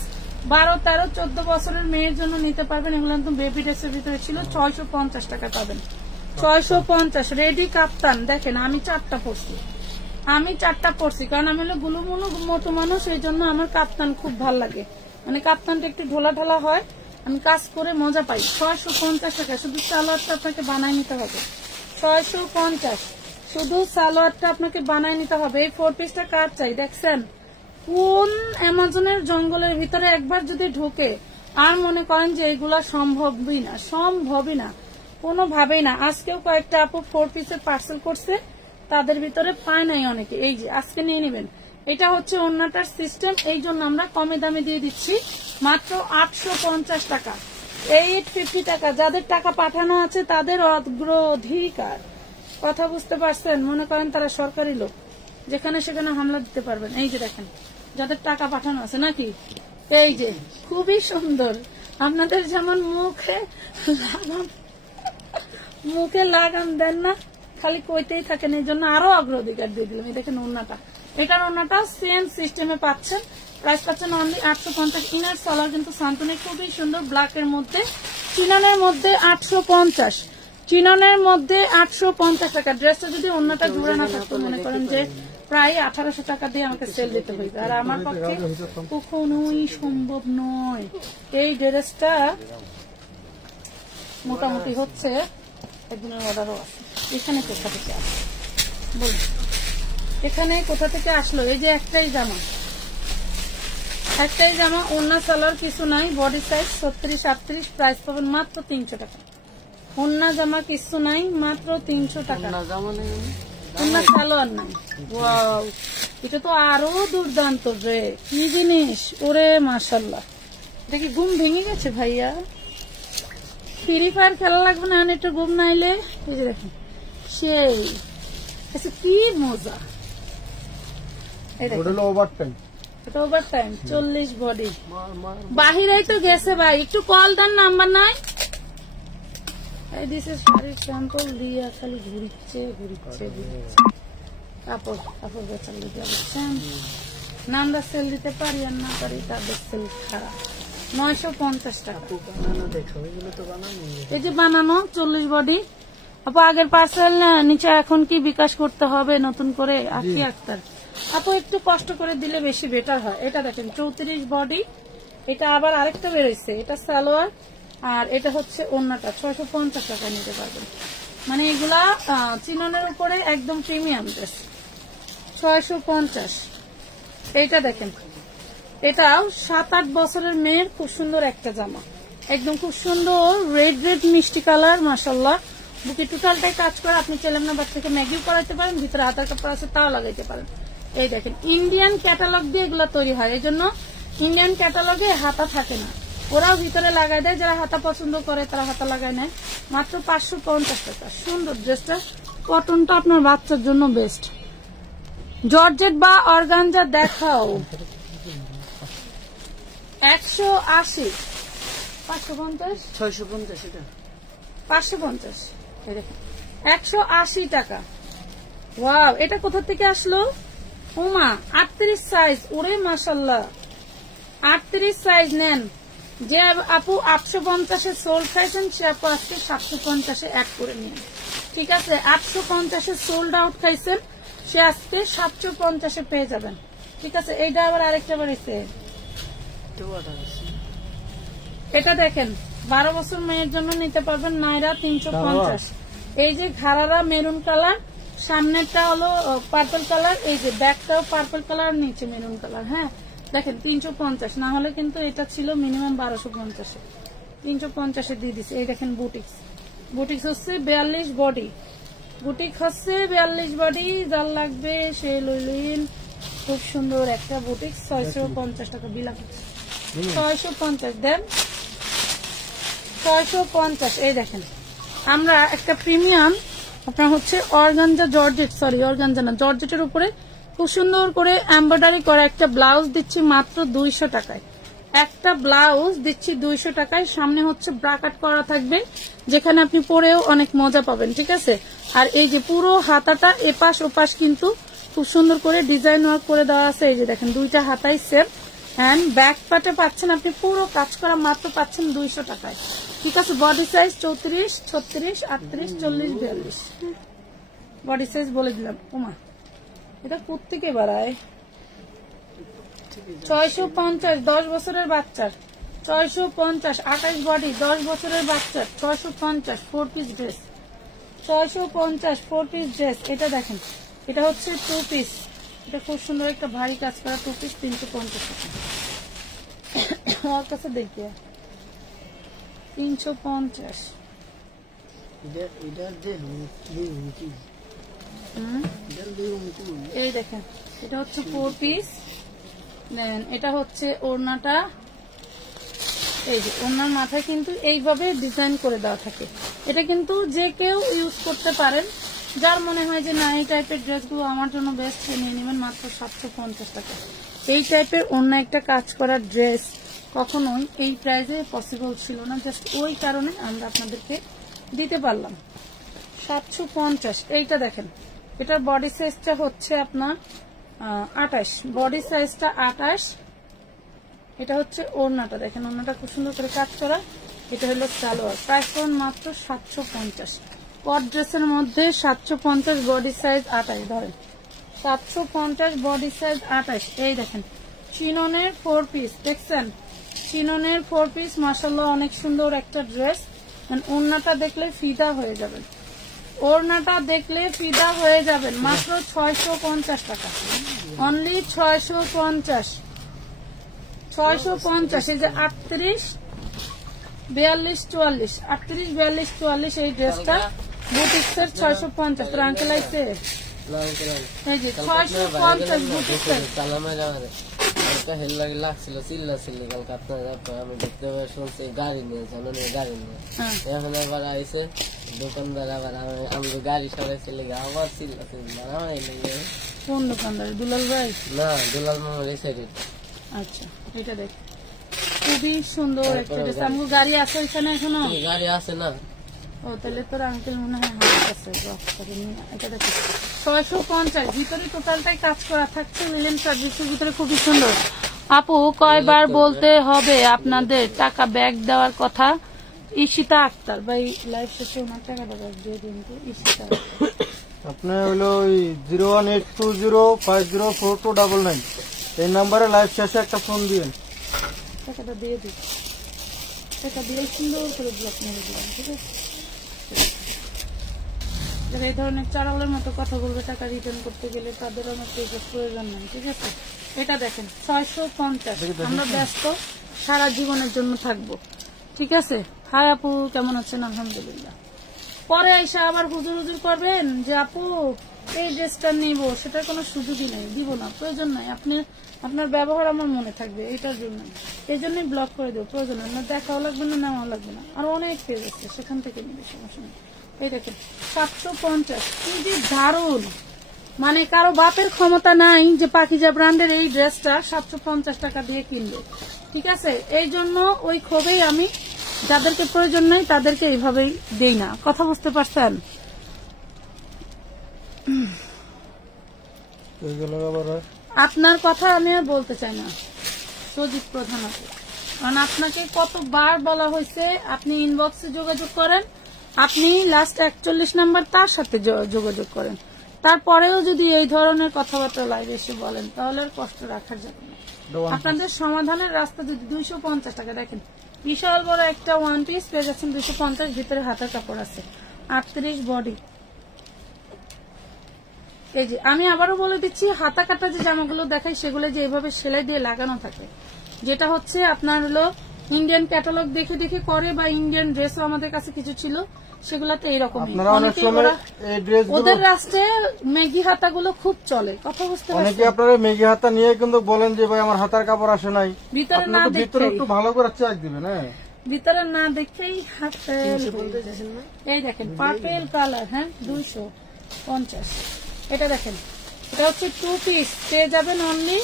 12, 13, 14 বছরের মেয়ের জন্য নিতে পারবেন। এগুলো একদম বেবি ড্রেসের ভিতরে ছিল, 650 টাকা পাবেন, 650। রেডি কাপ্তান দেখেন, আমি 4টা পরছি, কারণ আমি হলো গুলুমুলু মোটু মানুষ, এই জন্য আমার কাপ্তান খুব ভাল লাগে, মানে কাপ্তানটা একটু ঢোলা ঢোলা হয়, আমি কাজ করে মজা পাই। 650 টাকা, শুধু সালোয়ারটা আপনাকে বানায় নিতে হবে, 650 শুধু সালোয়ারটা আপনাকে বানায় নিতে হবে। এই 4 পিসটা কার চাই দেখছেন? কোন অ্যামাজনের জঙ্গলের ভিতরে একবার যদি ঢোকে আর মনে করেন যে এগুলা সম্ভবই না, কোনোভাবেই না। আজকেও কয়েকটা আপু 4 পিসের পার্সেল করছে, তাদের ভিতরে পায় নাই অনেকে, এই যে আজকে নিয়ে নেবেন। এটা হচ্ছে ওন্নাটার সিস্টেম, এই জন্য আমরা কমে দামে দিয়ে দিচ্ছি মাত্র 850 টাকা, 850 টাকা। যাদের টাকা পাঠানো আছে তাদের অগ্রাধিকার, কথা বুঝতে পারছেন? মনে করেন তারা সরকারি লোক, যেখানে সেখানে হামলা দিতে পারবেন। এই যে দেখেন, যাদের টাকা পাঠানো আছে নাকি, এই যে খুবই সুন্দর। আপনাদের যেমন মুখে লাগাম দেন না, খালি কইতেই থাকেন, এই জন্য আরো অগ্রাধিকার দিয়ে দিলাম। এই দেখেন ওন্নাটা, এটার ওন্নাটা সেম সিস্টেমে পাচ্ছেন, প্রাইস পাচ্ছেন অনলি 850। ইনার সালোয়ার কিন্তু সান্তনে খুবই সুন্দর, ব্ল্যাক এর মধ্যে, চিনানের মধ্যে 850, চিননের মধ্যে 850 টাকা। ড্রেসটা যদি ওন্নাটা জোড়া না থাকতো, মনে করেন যে প্রায় 1800 টাকা দিয়ে আমাকে সেল দিতে হইবে, আর আমার পক্ষে কখনোই সম্ভব নয়। এই ড্রেসটা মোটামুটি হচ্ছে একদিনের অর্ডারও আছে। এখানে কোথা থেকে আসলো বলুন, এখানে কোথা থেকে আসলো? এই যে একটাই জামা, ওন্না সালোয়ার কিছু নাই, বডি সাইজ 36, 38, প্রাইস পাবেন মাত্র 300 টাকা। ওন্না জামা কিছু নাই, মাত্র 300 টাকা। ওন্না সালোয়ার নাই, ওয়াও, এটা তো আরো দুর্দান্ত রে, কি জিনিস ওরে, মাশাআল্লাহ। এটা কি ঘুম ভেঙে গেছে ভাইয়া? ফ্রি ফায়ার খেলা লাগবে না, একটু ঘুম নাইলে। এই যে দেখেন সেই, আচ্ছা কি মজা। এটা ওভার টাইম 40 বডি, বাহিরেই তো গেছে ভাই, একটু কল দেন, নাম্বার নাই। এই দিছে শাড়ির স্যাম্পল দিয়া খালি ঘুরছে। কাপড় বেচার লিখে বলছেন না, আমরা সেল দিতে পারি আর না পারি, তাদের সেল খারাপ। 950 টাকা। এই যে বানানো 40 বডি আপু, আগের পার্সেল নিচে এখন কি বিকাশ করতে হবে নতুন করে? আকি আক্তার আপু, একটু কষ্ট করে দিলে বেশি বেটার হয়। এটা দেখেন 34 বডি, এটা আবার আরেকটা বেরোইছে, এটা সালোয়ার, আর এটা হচ্ছে ওন্নাটা। 650 টাকা নিতে পারবেন, মানে এগুলা চিননের উপরে একদম প্রিমিয়াম ড্রেস, 650। এইটা দেখেন, এটাও 7-8 বছরের মেয়ের খুব সুন্দর একটা জামা, একদম খুব সুন্দর রেড মিষ্টি কালার, মাশাআল্লাহ। বুকে টোটালটাই কাজ করে, আপনি চাইলে না বাচ্চাকে ম্যাগিও করাইতে পারেন, ভিতরে হাতার কাপড় আছে তাও লাগাইতে পারেন। এই দেখেন ইন্ডিয়ান ক্যাটালগ দিয়ে এগুলা তৈরি হয়, এই জন্য ইন্ডিয়ান ক্যাটালগে হাতা থাকে না, ওরাও ভিতরে লাগাই দেয়। যারা হাতা পছন্দ করে তারা হাতা লাগাই নেয়। মাত্র 550 টাকা। সুন্দর ড্রেসটা, কটনটা আপনার বাচ্চার জন্য বেস্ট। জর্জেট বা অর্গানজা দেখাও। 180, 550, 650 এটা 550, 180 টাকা। ওয়াও, এটা কোথা থেকে আসলো? ওমা, 38 সাইজ, ওরে মাশাআল্লাহ, 38 সাইজ নেন, যে আপু 850-এ সোল্ড খাইছেন সে আপু আজকে 750-এ অ্যাড করে নিন, ঠিক আছে? 850-এ সোল্ড আউট খাইছেন সে আজকে 750-এ পেয়ে যাবেন, ঠিক আছে? এইটা আবার আরেকটা বাড়িছে, এটা দেখেন 12 বছর মেয়ের জন্য নিতে পারবেন নাইরা 350। এই যে ঘাড়ারা মেরুন কালার, সামনেরটা হলো পার্পল কালার, এই যে ব্যাকটাও পার্পল কালার, নিচে মেরুন কালার। হ্যাঁ দেখেন 350, না হলে কিন্তু এটা ছিল মিনিমাম 1250-এ, 350-এ দিয়ে দিচ্ছে। এই দেখেন বুটিক্স, বুটিক্স হচ্ছে 42 বডি, বুটিক হচ্ছে 42 বডি, যার লাগবে সে লইলেন। খুব সুন্দর একটা বুটিক্স, 650 টাকা বিলা, 650 দেন, 650। এই দেখেন আমরা একটা প্রিমিয়াম আপনার হচ্ছে অর্গানজা জর্জেট, সরি অর্গানজা না, জর্জেটের উপরে খুব সুন্দর করে এমব্রয়ডারি করা একটা ব্লাউজ দিচ্ছি মাত্র 200 টাকায়। একটা ব্লাউজ দিচ্ছি 200 টাকায়, সামনে হচ্ছে ব্রাকেট করা থাকবে যেখানে আপনি পরেও অনেক মজা পাবেন, ঠিক আছে? আর এই যে পুরো হাতাটা এপাশ ওপাশ কিন্তু খুব সুন্দর করে ডিজাইন ওয়ার্ক করে দেওয়া আছে। এই যে দেখেন দুইটা হাতাই সেম, এন্ড ব্যাক পার্টে পাচ্ছেন আপনি পুরো কাজ করা, মাত্র পাচ্ছেন 200 টাকায়, ঠিক আছে? বডি সাইজ 34, 36, 38, 40, 42 বডি সাইজ বলে দিলাম। ওমা এটা কোত্থেকে বাড়ায়? 650, 10 বছরের বাচ্চার 650, 28 বডি 10 বছরের বাচ্চার 650, 4 পিস ড্রেস 650, 4 পিস ড্রেস। এটা দেখেন এটা হচ্ছে 2 পিস, এটা খুব সুন্দর একটা ভারী কাজ করা 2 পিস, 350 টাকা। আমার কাছে দেখিয়ে 350। এই দেখেন এটা হচ্ছে 4 পিস, দেন এটা হচ্ছে ওড়নাটা, এই যে ওড়নার মাথায় কিন্তু এইভাবে ডিজাইন করে দেওয়া থাকে। এটা কিন্তু যে কেউ ইউজ করতে পারেন, যার মনে হয় যে না এই টাইপের ড্রেসগুলো আমার জন্য বেস্ট, নিয়ে নেবেন মাত্র 750 টাকা। এই টাইপের অন্য একটা কাজ করা ড্রেস কখনোই এই প্রাইসে পসিবল ছিল না, জাস্ট ওই কারণে আমরা আপনাদেরকে দিতে পারলাম 750। এইটা দেখেন এটার বডি সাইজটা হচ্ছে আপনার 28, বডি সাইজটা 28। এটা হচ্ছে ওড়নাটা, দেখেন ওড়নাটা খুব সুন্দর করে কাজ করা। এটা হলো সালোয়ার, প্রাইস মাত্র 750। কট ড্রেসের মধ্যে 750, বডি সাইজ 28, ধরেন 750 বডি সাইজ 28। এই দেখেন চিননের 4 পিস, দেখছেন চিননের 4 পিস, মাশাআল্লাহ অনেক সুন্দর একটা ড্রেস। ওড়নাটা দেখলে ফিদা হয়ে যাবেন, ওড়নাটা দেখলে ফিদা হয়ে যাবেন, মাত্র 650 টাকা, অনলি 650, 650। এই যে 38, 42, 44, 38, 42, 44 এই ড্রেসটা বুটিক্সের 650। তোর আঙ্কেল আইছে, এই যে 650 বুটিক্সের। লাগছিল চিল্লাছিল কালকে আপনার, আমি দেখতে শুনছি গাড়ি নিয়ে গাড়ি নিয়ে, এখন আবার আইসে দোকানদার, আবার আমি গাড়ি সরাইছিল আবার চিল্লাছিল। কোন দোকানদার? দুলাল ভাই? না, দুলাল মামার এই সাইডে। আচ্ছা এটা দেখ খুবই সুন্দর একটা ড্রেস। আমার গাড়ি আছে ওইখানে এখনো? গাড়ি আছে না। ও তাহলে তোর আঙ্কেল মনে হয় হাত আছে। এটা দেখো 650, ভিতরে টোটালটাই কাজ করা থাকছে, লিলেন সার্ভিসের ভিতরে খুবই সুন্দর। আপু কয়বার বলতে হবে আপনাদের টাকা ব্যাক দেওয়ার কথা? ঈশিতা আক্তার ভাই লাইভ শেষে ওনার টাকাটা ব্যাক দিয়ে দিন তো। ঈশিতা আপনি হলো ওই 01820504299 এই নাম্বারে লাইভ শেষে একটা ফোন দিবেন, টাকাটা দিয়ে দিন। টাকা দিয়ে সুন্দর করে ব্লক মেরে দিবেন, ঠিক আছে? যারা এই ধরনের চারালের মতো কথা বলবে টাকা রিটার্ন করতে গেলে তাদের অনেক প্রয়োজন নেই, ঠিক আছে? এটা দেখেন 650, আমরা ব্যস্ত সারা জীবনের জন্য থাকবো, ঠিক আছে? হাই আপু কেমন আছেন? আলহামদুলিল্লাহ। পরে এসে আবার হুজুর হুজুর করবেন যে আপু এই ড্রেসটা নিবো, সেটার কোনো সুযোগই নেই, দিব না, প্রয়োজন নাই। আপনার ব্যবহার আমার মনে থাকবে, এটার জন্য এই জন্যই ব্লক করে দেবো, প্রয়োজন নেই। আপনার দেখাও লাগবে না, নেওয়াও লাগবে না, আর অনেক পেজ আছে সেখান থেকে নিবে, সমস্যা নেই। এই দেখেন 750, কি যে দারুন, মানে কারো বাপের ক্ষমতা নাই যে পাখিজা ব্র্যান্ডের এই ড্রেসটা 750 টাকা দিয়ে কিনবে, ঠিক আছে? এই জন্য ওই ক্ষোভেই আমি যাদেরকে প্রয়োজন নাই তাদেরকে এইভাবেই দেই না, কথা বুঝতে পারছেন? এইগুলো আবার আপনার কথা আমি আর বলতে চাই না, সজিব প্রধান আছে কারণ আপনাকে কতবার বলা হয়েছে আপনি ইনবক্সে যোগাযোগ করেন, আপনি লাস্ট 41 নাম্বার তার সাথে যোগাযোগ করেন, তারপরেও যদি এই ধরনের কথাবার্তা লাইভে এসে বলেন তাহলে আর কষ্ট রাখার যাবে না। আপনাদের সমাধানের রাস্তা যদি 250 টাকা, দেখেন বিশাল বড় একটা ওয়ান পিস পেয়ে যাচ্ছেন 250, ভিতরে হাতের কাপড় আছে 38 বডি। এই যে আমি আবারও বলে দিচ্ছি, হাতা কাটা যে জামাগুলো দেখাই সেগুলো যে এইভাবে সেলাই দিয়ে লাগানো থাকে, যেটা হচ্ছে আপনার হলো ইন্ডিয়ান ক্যাটালগ দেখে দেখে করে, বা ইন্ডিয়ান ড্রেসও আমাদের কাছে কিছু ছিল সেগুলাতে এইরকম। ওদের রাষ্ট্রে মেঘি হাতাগুলো খুব চলে, কথা বুঝতে পারছেন? অনেকে আপনারা মেঘি হাতা নিয়ে কিন্তু বলেন যে ভাই আমার হাতার কাপড় আসে নাই, ভিতরে না ভিতরে একটু ভালো করে চেক দিবেন। হ্যাঁ, ভিতরে না দেখেই হাতে। এই দেখেন পার্পেল কালার, হ্যাঁ 250। এটা দেখেন, এটা হচ্ছে 2 পিস, পেয়ে যাবেন অনলি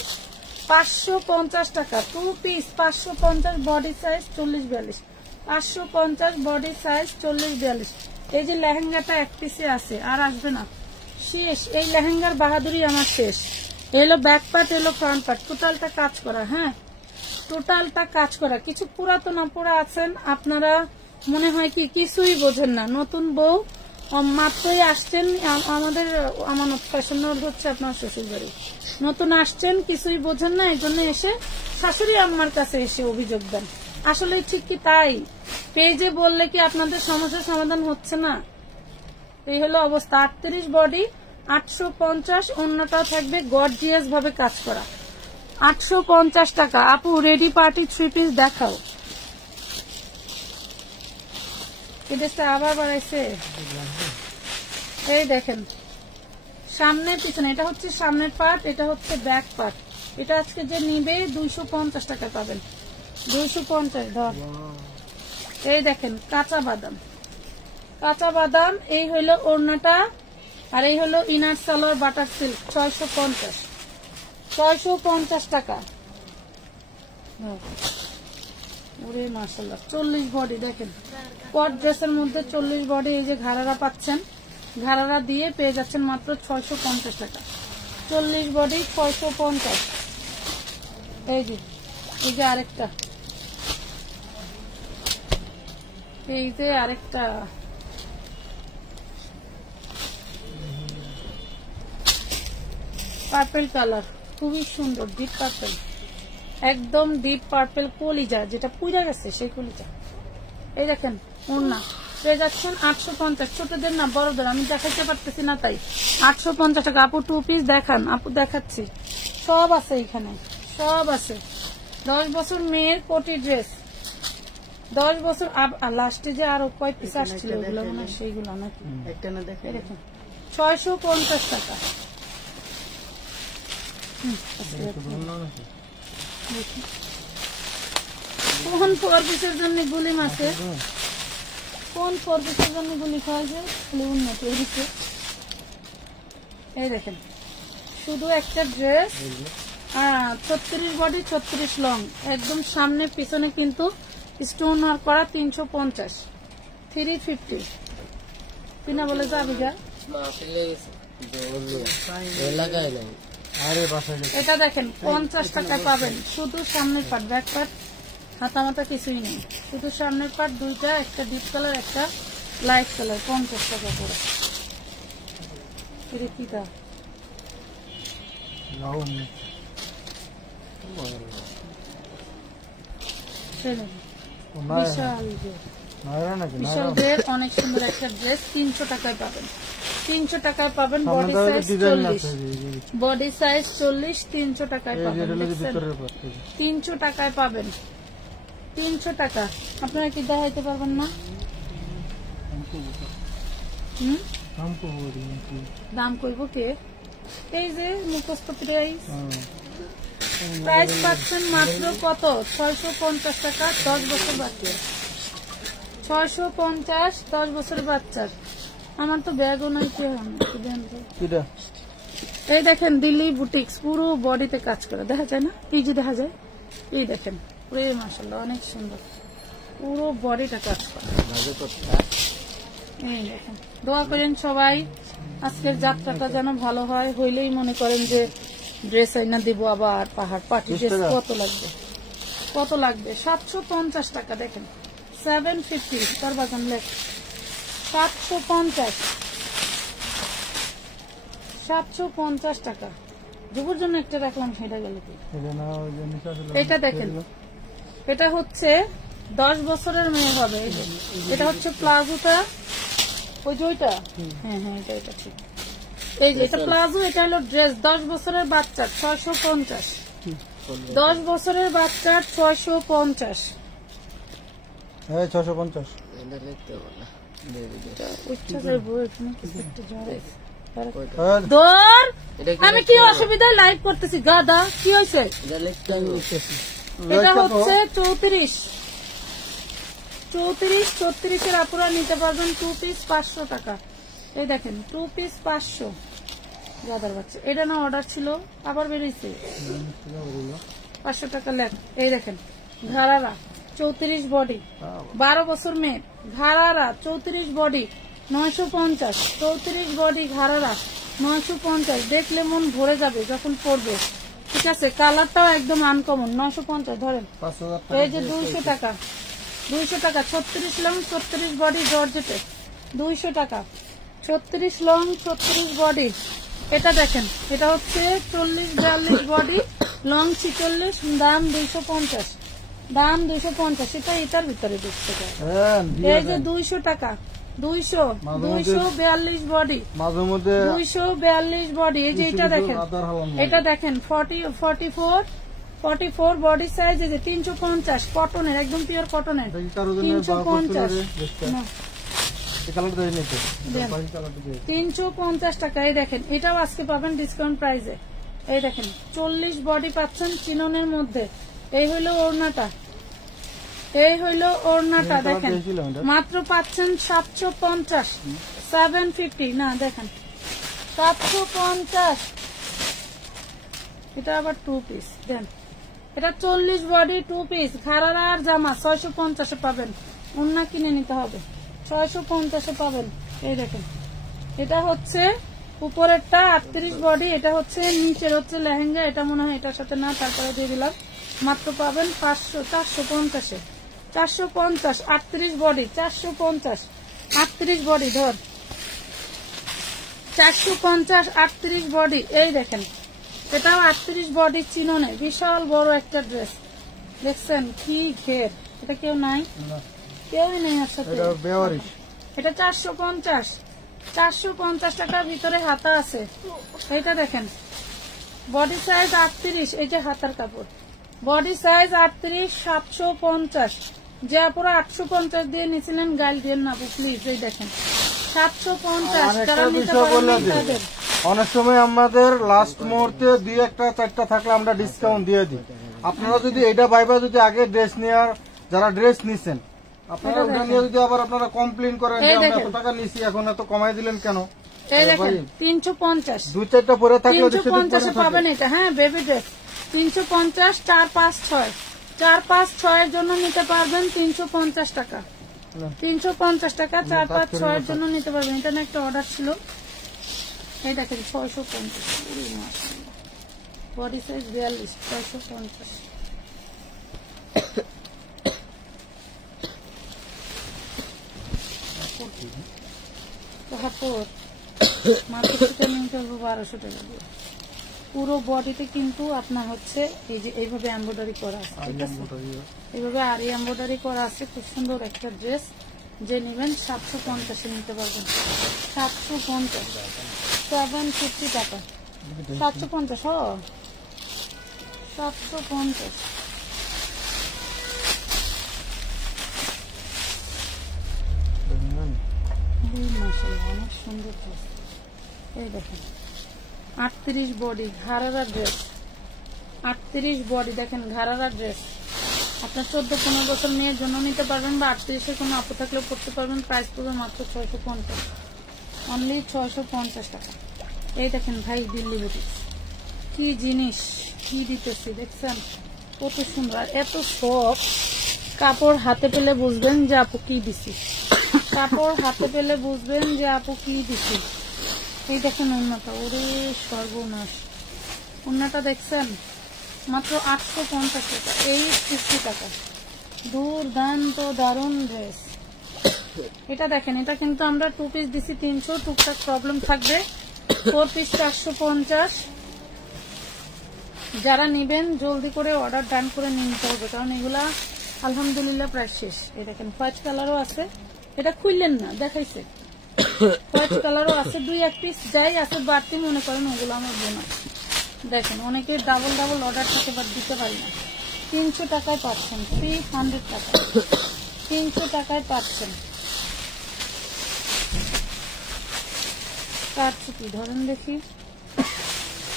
550 টাকা। 2 piece 550, body size 40-42, 550 body size 40-42। এই যে লেহেঙ্গাটা এক পিসে আছে, আর আসবে না, শেষ। এই লেহেঙ্গার বাহাদুরি আমার শেষ। এলো ব্যাক পার্ট, এলো ফ্রন্ট পার্ট, টোটালটা কাজ করা। হ্যাঁ, টোটালটা কাজ করা। কিছু পুরাতন আপুরা আছেন, আপনারা মনে হয় কি কিছুই বোঝেন না। নতুন বউ মাত্রই আসছেন, আমাদের আমানত ফ্যাশন হচ্ছে আপনার শ্বশুর বাড়ি, নতুন আসছেন, কিছুই বোঝেন না, এই জন্য এসে শাশুড়ি আম্মার কাছে এসে অভিযোগ দেন। আসলে ঠিক কি তাই? পেজে বললে কি আপনাদের সমস্যার সমাধান হচ্ছে না? এই হলো অবস্থা। 38 বডি 850, অন্যটাও থাকবে গর্জিয়াস ভাবে কাজ করা, 850 টাকা। আপু রেডি পার্টি 3 পিস দেখাও। এই ড্রেসটা আবার বাড়াইছে। এই দেখেন সামনে পিছনে, এটা হচ্ছে সামনের পার্ট, এটা হচ্ছে ব্যাক পার্ট। এটা আজকে যে নিবে 250 টাকা পাবেন, 250 ধর। এই দেখেন কাঁচা বাদাম, কাঁচা বাদাম। এই হইল ওড়নাটা, আর এই হলো ইনার সালোয়ার বাটার সিল্ক, 650 টাকা। ওরে মাশাআল্লাহ, 40 বডি দেখেন, কট ড্রেসের মধ্যে 40 বডি। এই যে ঘাড়ারা পাচ্ছেন, ঘাড়ারা দিয়ে পেয়ে যাচ্ছেন মাত্র 650 টাকা। 40 বডি 650। এই যে আরেকটা, এই যে আরেকটা, পার্পেল কালার, খুবই সুন্দর, ডিপ পার্পেল, একদম ডিপ পার্পেল কলিজা, যেটা পুড়ে গেছে সেই কলিজা। এই দেখেন ওড়না পেয়ে যাচ্ছেন 850, ছোটদের না বড়দের, আমি দেখাতে পারতেছি না তাই 850 টাকা। আপু 2 পিস দেখান। আপু দেখাচ্ছি, সব আছে এখানে, সব আছে। 10 বছর মেয়ের কোটি ড্রেস, 10 বছর। লাস্টে যে আরো কয় পিস আসছিল ওগুলো মনে হয় সেইগুলো নাকি, দেখুন 650 টাকা। কোন 4 পিসের জন্য গুলি মাছে, কোন 4 পিসের জন্য গুলি খাওয়াছে উন্নতি হয়েছে। এই দেখেন শুধু একটা ড্রেস, 36 বডি 36 লং, একদম সামনে পিছনে কিন্তু স্টোন ওয়ার্ক করা, 350, 350 কিনা বলে যাবি গা। এটা দেখেন 50 টাকায় পাবেন, শুধু সামনের পাট, ব্যাক পাট হাতা মাথা কিছুই নেই, শুধু সামনের পাট দুইটা, একটা ডিপ কালার একটা লাইট কালার, 50 টাকা করে। পিতা বিশাল ড্রেস, অনেক সুন্দর একটা ড্রেস, 300 টাকায় পাবেন, 300 টাকায় পাবেন। বডি সাইজ 40, বডি সাইজ 40, 300 টাকায় পাবেন, 300 টাকায় পাবেন, 300 টাকা। আপনারা কি দেখাইতে পারবেন না? দাম করব কে? এই যে মুখস্থ প্রাইস, প্রাইস পাচ্ছেন মাত্র কত? 650 টাকা, 10 বছর বাচ্চা, 650, 10 বছর বাচ্চার। আমার তো ব্যাগও নাই, এই দেখেন দিল্লি বুটিক্স, পুরো বডিতে কাজ করে, দেখা যায় না? এই যে দেখা যায়, এই দেখেন মাশাআল্লাহ অনেক সুন্দর, পুরো বডিটা কাজ করে। এই দেখেন, দোয়া করেন সবাই আজকের যাত্রাটা যেন ভালো হয়। হইলেই মনে করেন যে ড্রেস আইনা দিব, আবার পাহাড় পার্টি ড্রেস কত লাগবে। কত লাগবে? 750 টাকা। দেখেন 750 তার বাজান লেখ 750 টাকা। যুবর জন্য একটা রাখলাম, সেটা গেল কি? এটা দেখেন, এটা হচ্ছে 10 বছরের মেয়ে হবে। এটা হচ্ছে প্লাজোটা, ওই যে ওইটা, হ্যাঁ হ্যাঁ এটা ঠিক। এই যে এটা প্লাজো, এটা হলো ড্রেস। 10 বছরের বাচ্চা 650। 10 বছরের বাচ্চার 650। 650। আমি কি অসুবিধায় লাইভ করতেছি গাদা? কি হয়েছে? এটা হচ্ছে 34। 34 আপুরা নিতে পারবেন। 2 পিস 500 টাকা। এই দেখেন 2 পিস 500। গাদার বাচ্চা এটা না অর্ডার ছিল, আবার বেরিয়েছে 500 টাকা লেখ। এই দেখেন ঘাড়ারা 34 বডি, 12 বছর মেয়ে ঘাড়ারা 34 বডি 950। 34 বডি ঘাড়ারা 950। দেখলে মন ভরে যাবে যখন পড়বে। ঠিক আছে, কালারটাও একদম আনকমন। 950 ধরেন। এই যে 200 টাকা। 200 টাকা 36 লং 36 বডি জর্জেটে 200 টাকা। 36 লং 36 বডি। এটা দেখেন, এটা হচ্ছে 40-42 বডি লং 46, দাম 250। দাম 250। এটা এটার ভিতরে দেখতে পাই। এই যে 200 টাকা। 242 বডি, 242 বডি। এই যে এটা দেখেন, এটা দেখেন 44 বডি সাইজ। এই যে 350 কটনের, একদম পিওর কটনের 350 টাকা। এই দেখেন এটাও আজকে পাবেন ডিসকাউন্ট প্রাইসে। এই দেখেন 40 বডি পাচ্ছেন চিননের মধ্যে। এই হইলো ওড়নাটা, এই হইলো ওড়নাটা। দেখেন মাত্র পাচ্ছেন 750। 750 না, দেখেন 750। এটা আবার 2 পিস দেন। এটা 40 বডি 2 পিস ঘাড়ার আর জামা 650 পাবেন। ওড়না কিনে নিতে হবে, 650 পাবেন। এই দেখেন এটা হচ্ছে উপরেরটা 38 বডি, এটা হচ্ছে নিচের হচ্ছে লেহেঙ্গা। এটা মনে হয় এটার সাথে না, তারপরে দিয়ে দিলাম। মাত্র পাবেন 450। 450 38 বডি 450। 38 বডি ধর 450 38 বডি। এই দেখেন এটাও 38 বডি চিননে, বিশাল বড় একটা ড্রেস। দেখছেন কি ঘের? এটা কেউ নাই, কেউই নেই আর সাথে। এটা 450। 450 টাকার ভিতরে হাতা আছে। এইটা দেখেন বডি সাইজ 38। এই যে হাতার কাপড়, বডি সাইজ 38 750। যে আপনারা 850 দিয়ে নিছিলেন গাইল দিয়ে না প্লিজ। এই দেখেন 750। অনেক সময় আমাদের লাস্ট মুহূর্তে 2-1-4টা থাকলে আমরা ডিসকাউন্ট দিয়ে দিই। আপনারা যদি এটা ভাইবা যদি আগে ড্রেস নেওয়ার, যারা ড্রেস নিছেন আপনারা ওটা নিয়ে যদি আবার আপনারা কমপ্লেন করেন যে আমরা এত টাকা নিছি, এখন এত কমাই দিলেন কেন? এই দেখেন 350। 2-4টা পরে থাকলে 350 পাবেন এটা। হ্যাঁ বেবি ড্রেস 350। 4-5-6 4-5-6 এর জন্য নিতে পারবেন 350 টাকা। 350 টাকা 4-5-6 এর জন্য নিতে পারবেন। এটা না একটা অর্ডার ছিল। এই দেখেন 650। Body size 42 650। মাত্র 1200 টাকা। পুরো বডিতে কিন্তু আপনার হচ্ছে এই যে এইভাবে এমব্রয়ডারি করা আছে। ঠিক আছে, এইভাবে আর এমব্রয়ডারি করা আছে। খুব সুন্দর একটা ড্রেস। যে নেবেন 750 নিতে পারবেন। 750 750 টাকা। 750 750। অনেক সুন্দর ড্রেস। এই দেখেন 38 বডি ঘাড়ারা ড্রেস। 38 বডি দেখেন ঘাড়ারা ড্রেস। আপনার 14-15 বছর মেয়ের জন্য নিতে পারবেন, বা 38-এর কোনো আপু থাকলেও পড়তে পারবেন। প্রাইস পড়বে মাত্র 650। অনলি 650 টাকা। এই দেখেন ভাই দিল্লি বুটিক কি জিনিস, কি দিতেছি দেখছেন কত সুন্দর। এত সফট কাপড়, হাতে পেলে বুঝবেন যে আপু কি দিছি। কাপড় হাতে পেলে বুঝবেন যে আপু কি দিছি। এই দেখেন ওড়নাটা, ওরে সর্বনাশ। ওড়নাটা দেখছেন মাত্র 850 টাকা, 850 টাকা। দুর্দান্ত দারুণ ড্রেস। এটা দেখেন, এটা কিন্তু আমরা 2 পিস দিছি 300, টুকটাক প্রবলেম থাকবে। 4 পিস 450। যারা নিবেন জলদি করে অর্ডার ডান করে নিতে হবে, কারণ এগুলা আলহামদুলিল্লাহ প্রায় শেষ। এই দেখেন হোয়াইট কালারও আছে, এটা খুললেন না দেখাইছে, হোয়াইট কালারও আছে। 2-1 পিস যাই আছে বাড়তি মনে করেন ওগুলো আমার বোনা। দেখেন অনেকে ডাবল ডাবল অর্ডার থাকে বাট দিতে পারি না। 300 টাকায় পাচ্ছেন, 300 টাকা, 300 টাকায় পাচ্ছেন। কারচুপি ধরেন দেখি,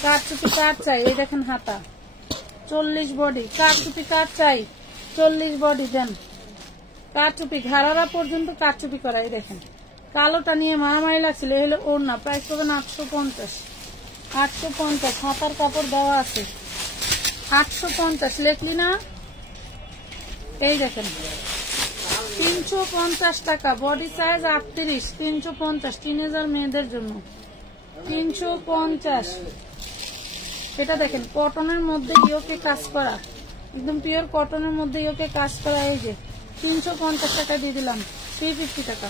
কারচুপি কার চাই? এই দেখেন হাতা 40 বডি, কারচুপি কার চাই? 40 বডি দেন। কারচুপি ঘাড়ারা পর্যন্ত কারচুপি করা। এই দেখেন কালোটা নিয়ে মারামারি লাগছিল, এই হলো ওড়না, প্রাইস পাবেন 850, 850। হাতার কাপড় দেওয়া আছে 850, লেখলি না? এই দেখেন 350 টাকা, বডি সাইজ 38, 350, টিনেজার মেয়েদের জন্য 350। এটা দেখেন কটনের মধ্যে ইয়োকে কাজ করা, একদম পিওর কটনের মধ্যে ইয়োকে কাজ করা। এই যে 350 টাকায় দিয়ে দিলাম, 350 টাকা,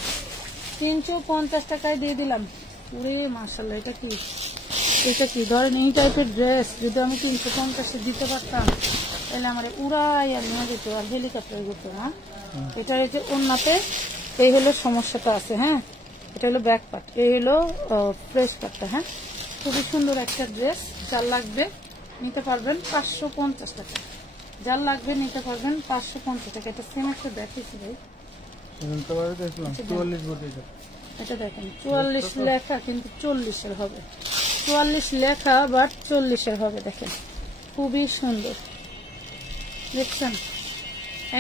350 টাকায় দিয়ে দিলাম। পুরে মাশাআল্লাহ, এটা কি? এটা কি ধরেন এই টাইপের ড্রেস যদি আমি 350 দিতে পারতাম তাহলে আমার উড়াই আর নিয়ে যেত, আর হেলিকপ্টার যেত। হ্যাঁ, এটা এই যে ওন্নাতে এই হলো সমস্যাটা আছে। হ্যাঁ, এটা হলো ব্যাক পার্ট, এই হলো ফ্রেশ পার্টটা। হ্যাঁ, খুবই সুন্দর একটা ড্রেস। যার লাগবে নিতে পারবেন 550 টাকা, যার লাগবে নিতে পারবেন 550 টাকা। এটা সেম একটা দেখেছি ভাই, এটা দেখেন 44 লেখা কিন্তু 40-এর হবে, 44 লেখা বাট 40-এর হবে। দেখেন খুবই সুন্দর, দেখছেন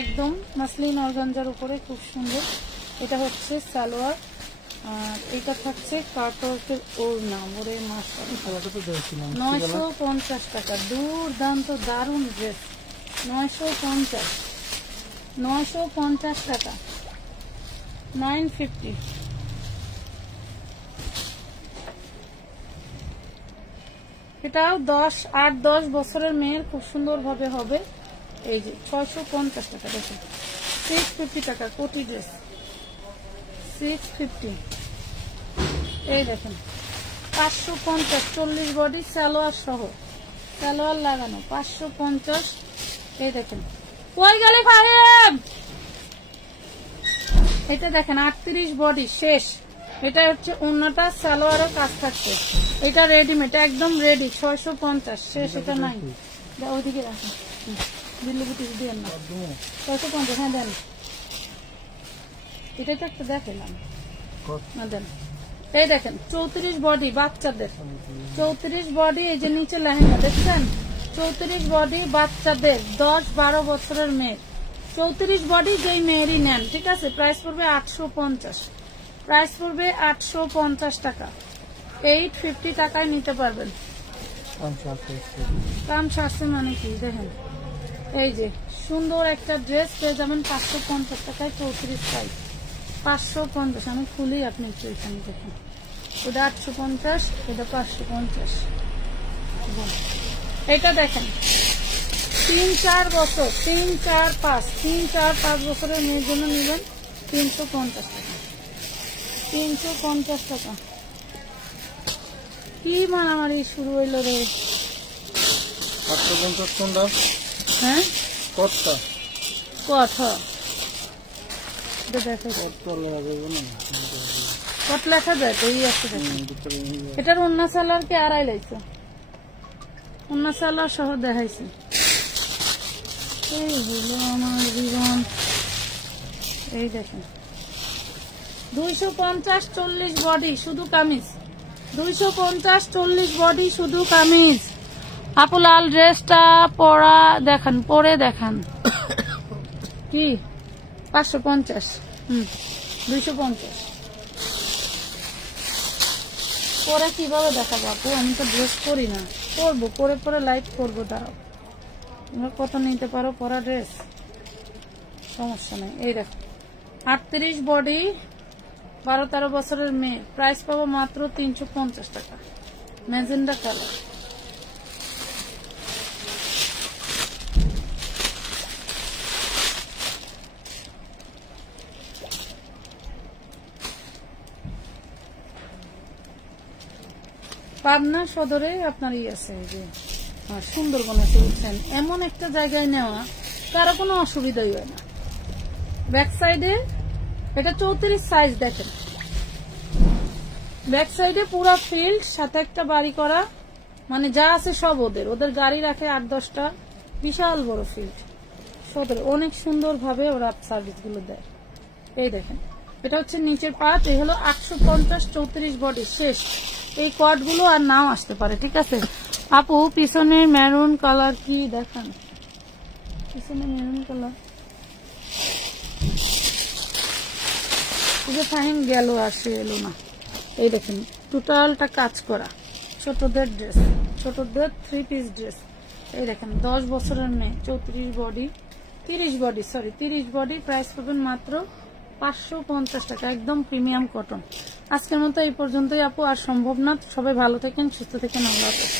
একদম মাসলিন অর্গানজার উপরে, খুব সুন্দর। এটা হচ্ছে সালোয়ার, আর এটা থাকছে কাটওয়ার্কের ওড়না। ওরে মাশাআল্লাহ, 950 টাকা, দুর্দান্ত দারুণ ড্রেস। 950 টাকা, 950। এটাও 8-10 বছরের মেয়ের খুব সুন্দর ভাবে হবে। এই যে 650 টাকা, দেখেন 650 টাকা কোটি ড্রেস, 650। এই দেখেন 550, 40 বডি সালোয়ার সহ, সালোয়ার লাগানো 550। এই দেখেন কই গেলে ফাহিম, এটা দেখেন 38 বডি শেষ। এটা হচ্ছে ওন্নাটা, সালোয়ারের কাজ থাকছে। এটা রেডিমেড, একদম রেডি, 650 শেষ। এটা নাই, ওইদিকে রাখেন, দিল্লি বুটি দিয়ে না 650। হ্যাঁ দেন, এটা তো একটা দেখলাম না, দেন। এই দেখেন 34 বডি বাচ্চাদের, 34 বডি। এই যে নিচে লেহেঙ্গা দেখছেন, 34 বডি বাচ্চাদের, 10-12 বছরের মেয়ে, 34 বডি যেই মেয়েরই নেন, ঠিক আছে। প্রাইস পড়বে 850, প্রাইস পড়বে 850 টাকা, 850 টাকায় নিতে পারবেন। কাম সারছে মানে কি দেখেন, এই যে সুন্দর একটা ড্রেস পেয়ে যাবেন 550 টাকায়, 34 সাইজ 550। আমি খুলি, আপনি একটু এখানে দেখুন, ওটা 850, এটা 550। এটা দেখেন 3-4 বছর, 3-4-5 বছরের মেয়ের জন্য নেবেন 350 টাকা, 350 টাকা। কি মারামারি শুরু হইলো রে? 850 কোনটা? হ্যাঁ, কতটা? কথা এটা দেখো, কত লেখা যায় তো এই একটা দেখেন। এটার অন্য সালার কে আড়াই লাইছে, অন্য সালার সহ দেখাইছে। এই হলো আমার জীবন। এই দেখেন 250-40 বডি শুধু কামিজ, 250-40 বডি শুধু কামিজ। আপু লাল ড্রেসটা পরা দেখান, পরে দেখান। কি 550, 250 পরে কিভাবে দেখাবো আপু? আমি তো ড্রেস করি না, করবো পরে পরে লাইভ করবো। দাঁড়াও, তোমরা কত নিতে পারো পরা ড্রেস, সমস্যা নেই। এই দেখো 38 বডি, 12-13 বছরের মেয়ে, প্রাইস পাবো মাত্র 350 টাকা, ম্যাজেন্ডা কালার। পাবনা সদরে আপনার আছে যে সুন্দরবনে চলছেন, এমন একটা জায়গায় নেওয়া কারো কোনো অসুবিধাই হয় না। ব্যাক সাইডে এটা 34 সাইজ দেখেন, ব্যাক সাইডে পুরো ফিল্ড, সাথে একটা বাড়ি করা, মানে যা আছে সব ওদের গাড়ি রাখে 8-10টা, বিশাল বড় ফিল্ড সদরে, অনেক সুন্দর ভাবে ওরা সার্ভিস গুলো দেয়। এই দেখেন এটা হচ্ছে নিচের পার্ট, এই হলো 850 34 বডি শেষ। এই কট গুলো আর নাও আসতে পারে, ঠিক আছে আপু। পিছনে মেরুন কালার কি দেখান, পিছনে মেরুন কালার ফাইন গেল, আসে এলো না। এই দেখেন টোটালটা কাজ করা, ছোটদের ড্রেস, ছোটদের 3 পিস ড্রেস। এই দেখেন 10 বছরের মেয়ে, 34 body 30 body, sorry 30 body, price পাবেন মাত্র 550 টাকা, একদম প্রিমিয়াম কটন। আজকের মতো এই পর্যন্তই আপু, আর সম্ভব না। সবাই ভালো থাকেন, সুস্থ থাকেন, আল্লাহ হাফেজ।